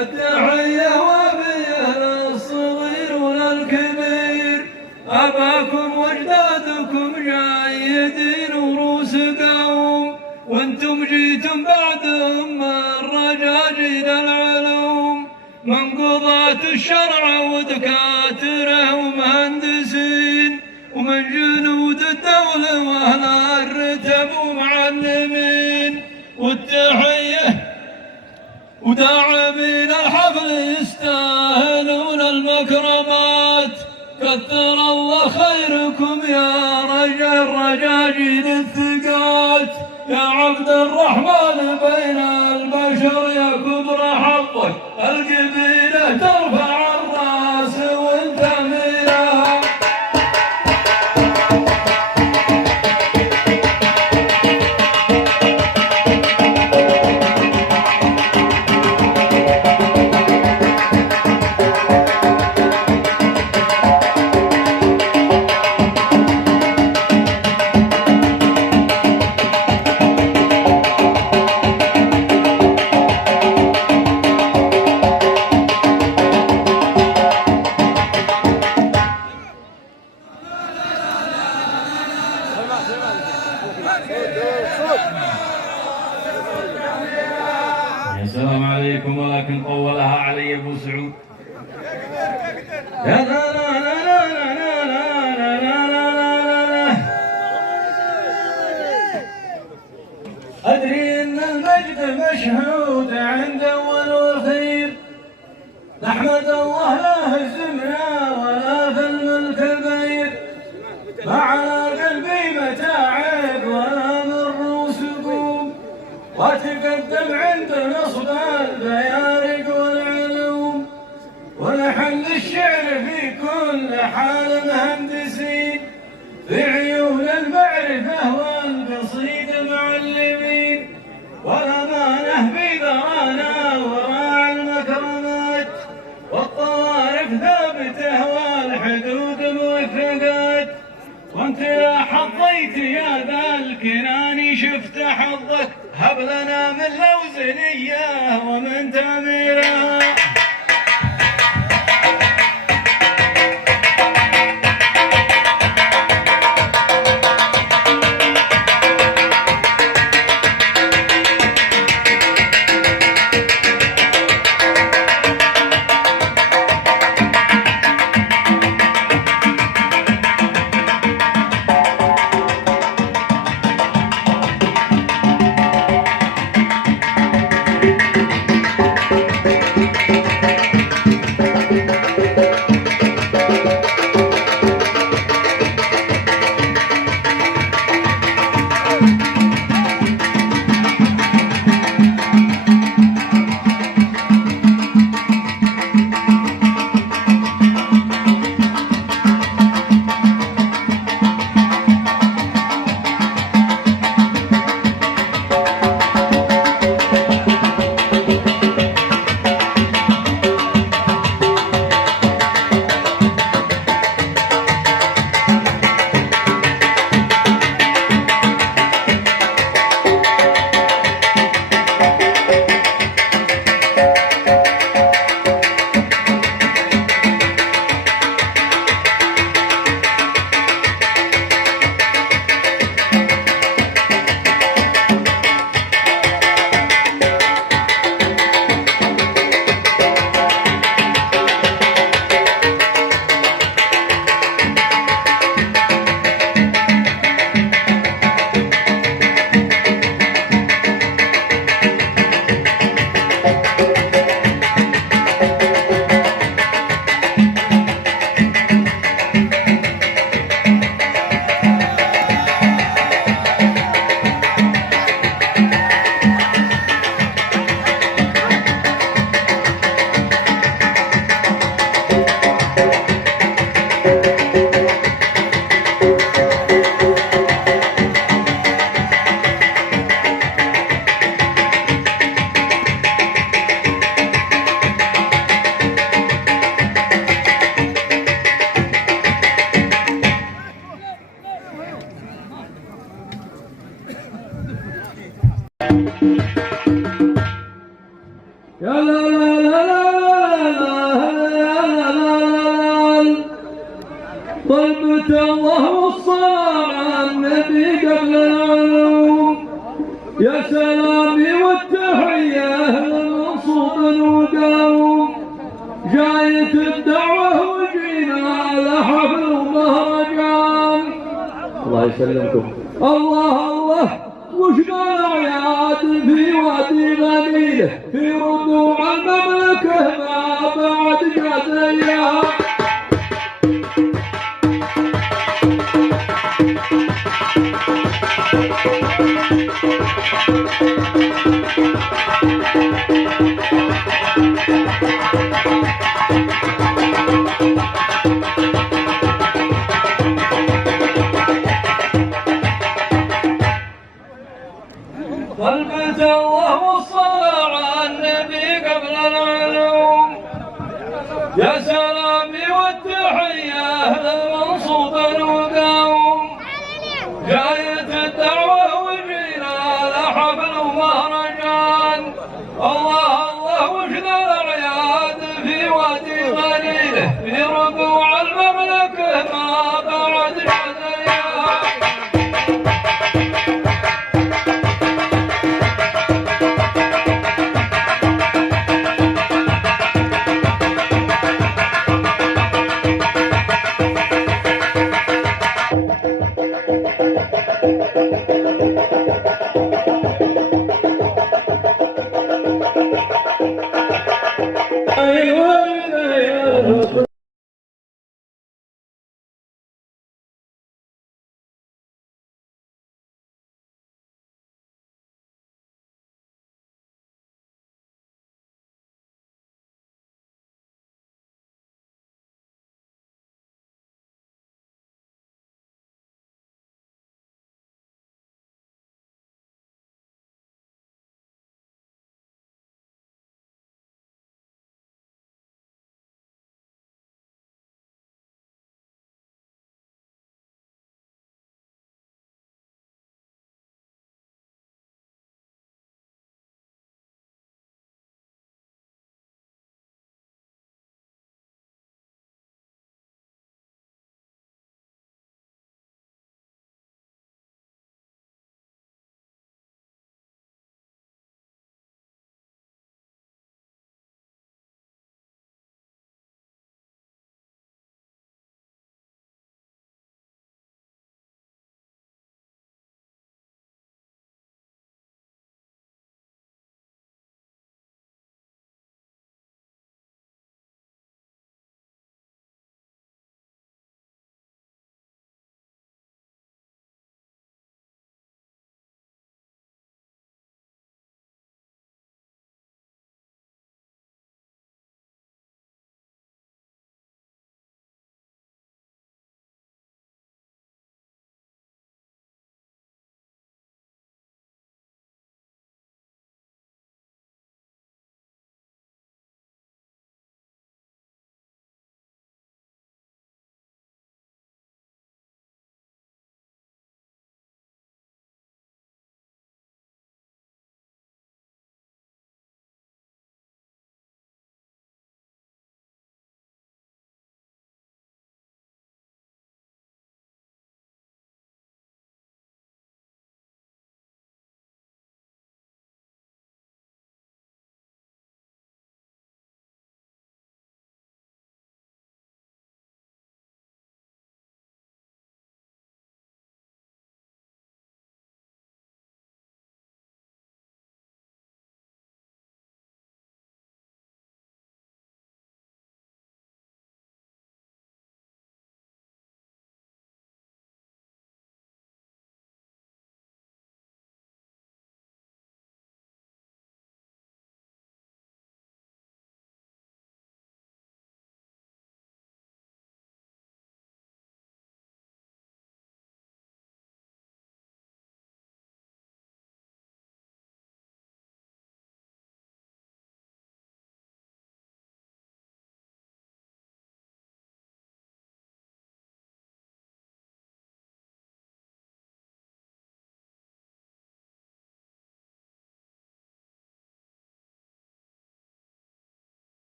التحية وفيها للصغير وللكبير أباكم وأجدادكم جايدين وروس قوم وانتم جيتم بعدهم الرجاجين العلوم من قضاة الشرع ودكاترة ومهندسين ومن جنود الدولة وأهل الرتب ومعلمين والتحية وداعمين الحفل يستاهلون المكرمات كثر الله خيركم يا رجاجين الثقات يا عبد الرحمن بين البشر يا كبر حقك القبيلة ترفع الراس وانت ميلها السلام عليكم ولكن طولها علي ابو سعود لا لا لا لا لا لا لا لا أدري إن المجد مشهود عند أول والخير نحمد الله لا هزمنا ولا في الملك البير ما على قلبي متاعب ولا من رؤوسكم وتقدم عند نصب البيارق والعلوم ونحل الشعر في كل حال مهندسين في عيون المعرفة والقصيد معلمين والأمانة في ذرانا وراء المكرمات والطوارف ثابتة والحدود موفقات وانت يا حظيت يا ذا الكناني شفت حظك هب لنا من لوزنية ومن تميرها والبيت الله والصلاة على النبي قبل العلوم يا سلامي والتحية للمنصوب وقاوم جاية الدعوة وجينا على حفل ومهرجان الله يسلمكم. الله الله وشنا العياد في وادي غنيله في ربوع المملكة ما بعد جزيها والبيت الله والصلاة على النبي قبل العلوم يا سلامي والتحية للمنصوب وقاوم جاية الدعوة وجينا على حفل ومهرجان الله الله وشنا الأعياد في وادي غليله في ربوع المملكة ما بعد جزيها أيوة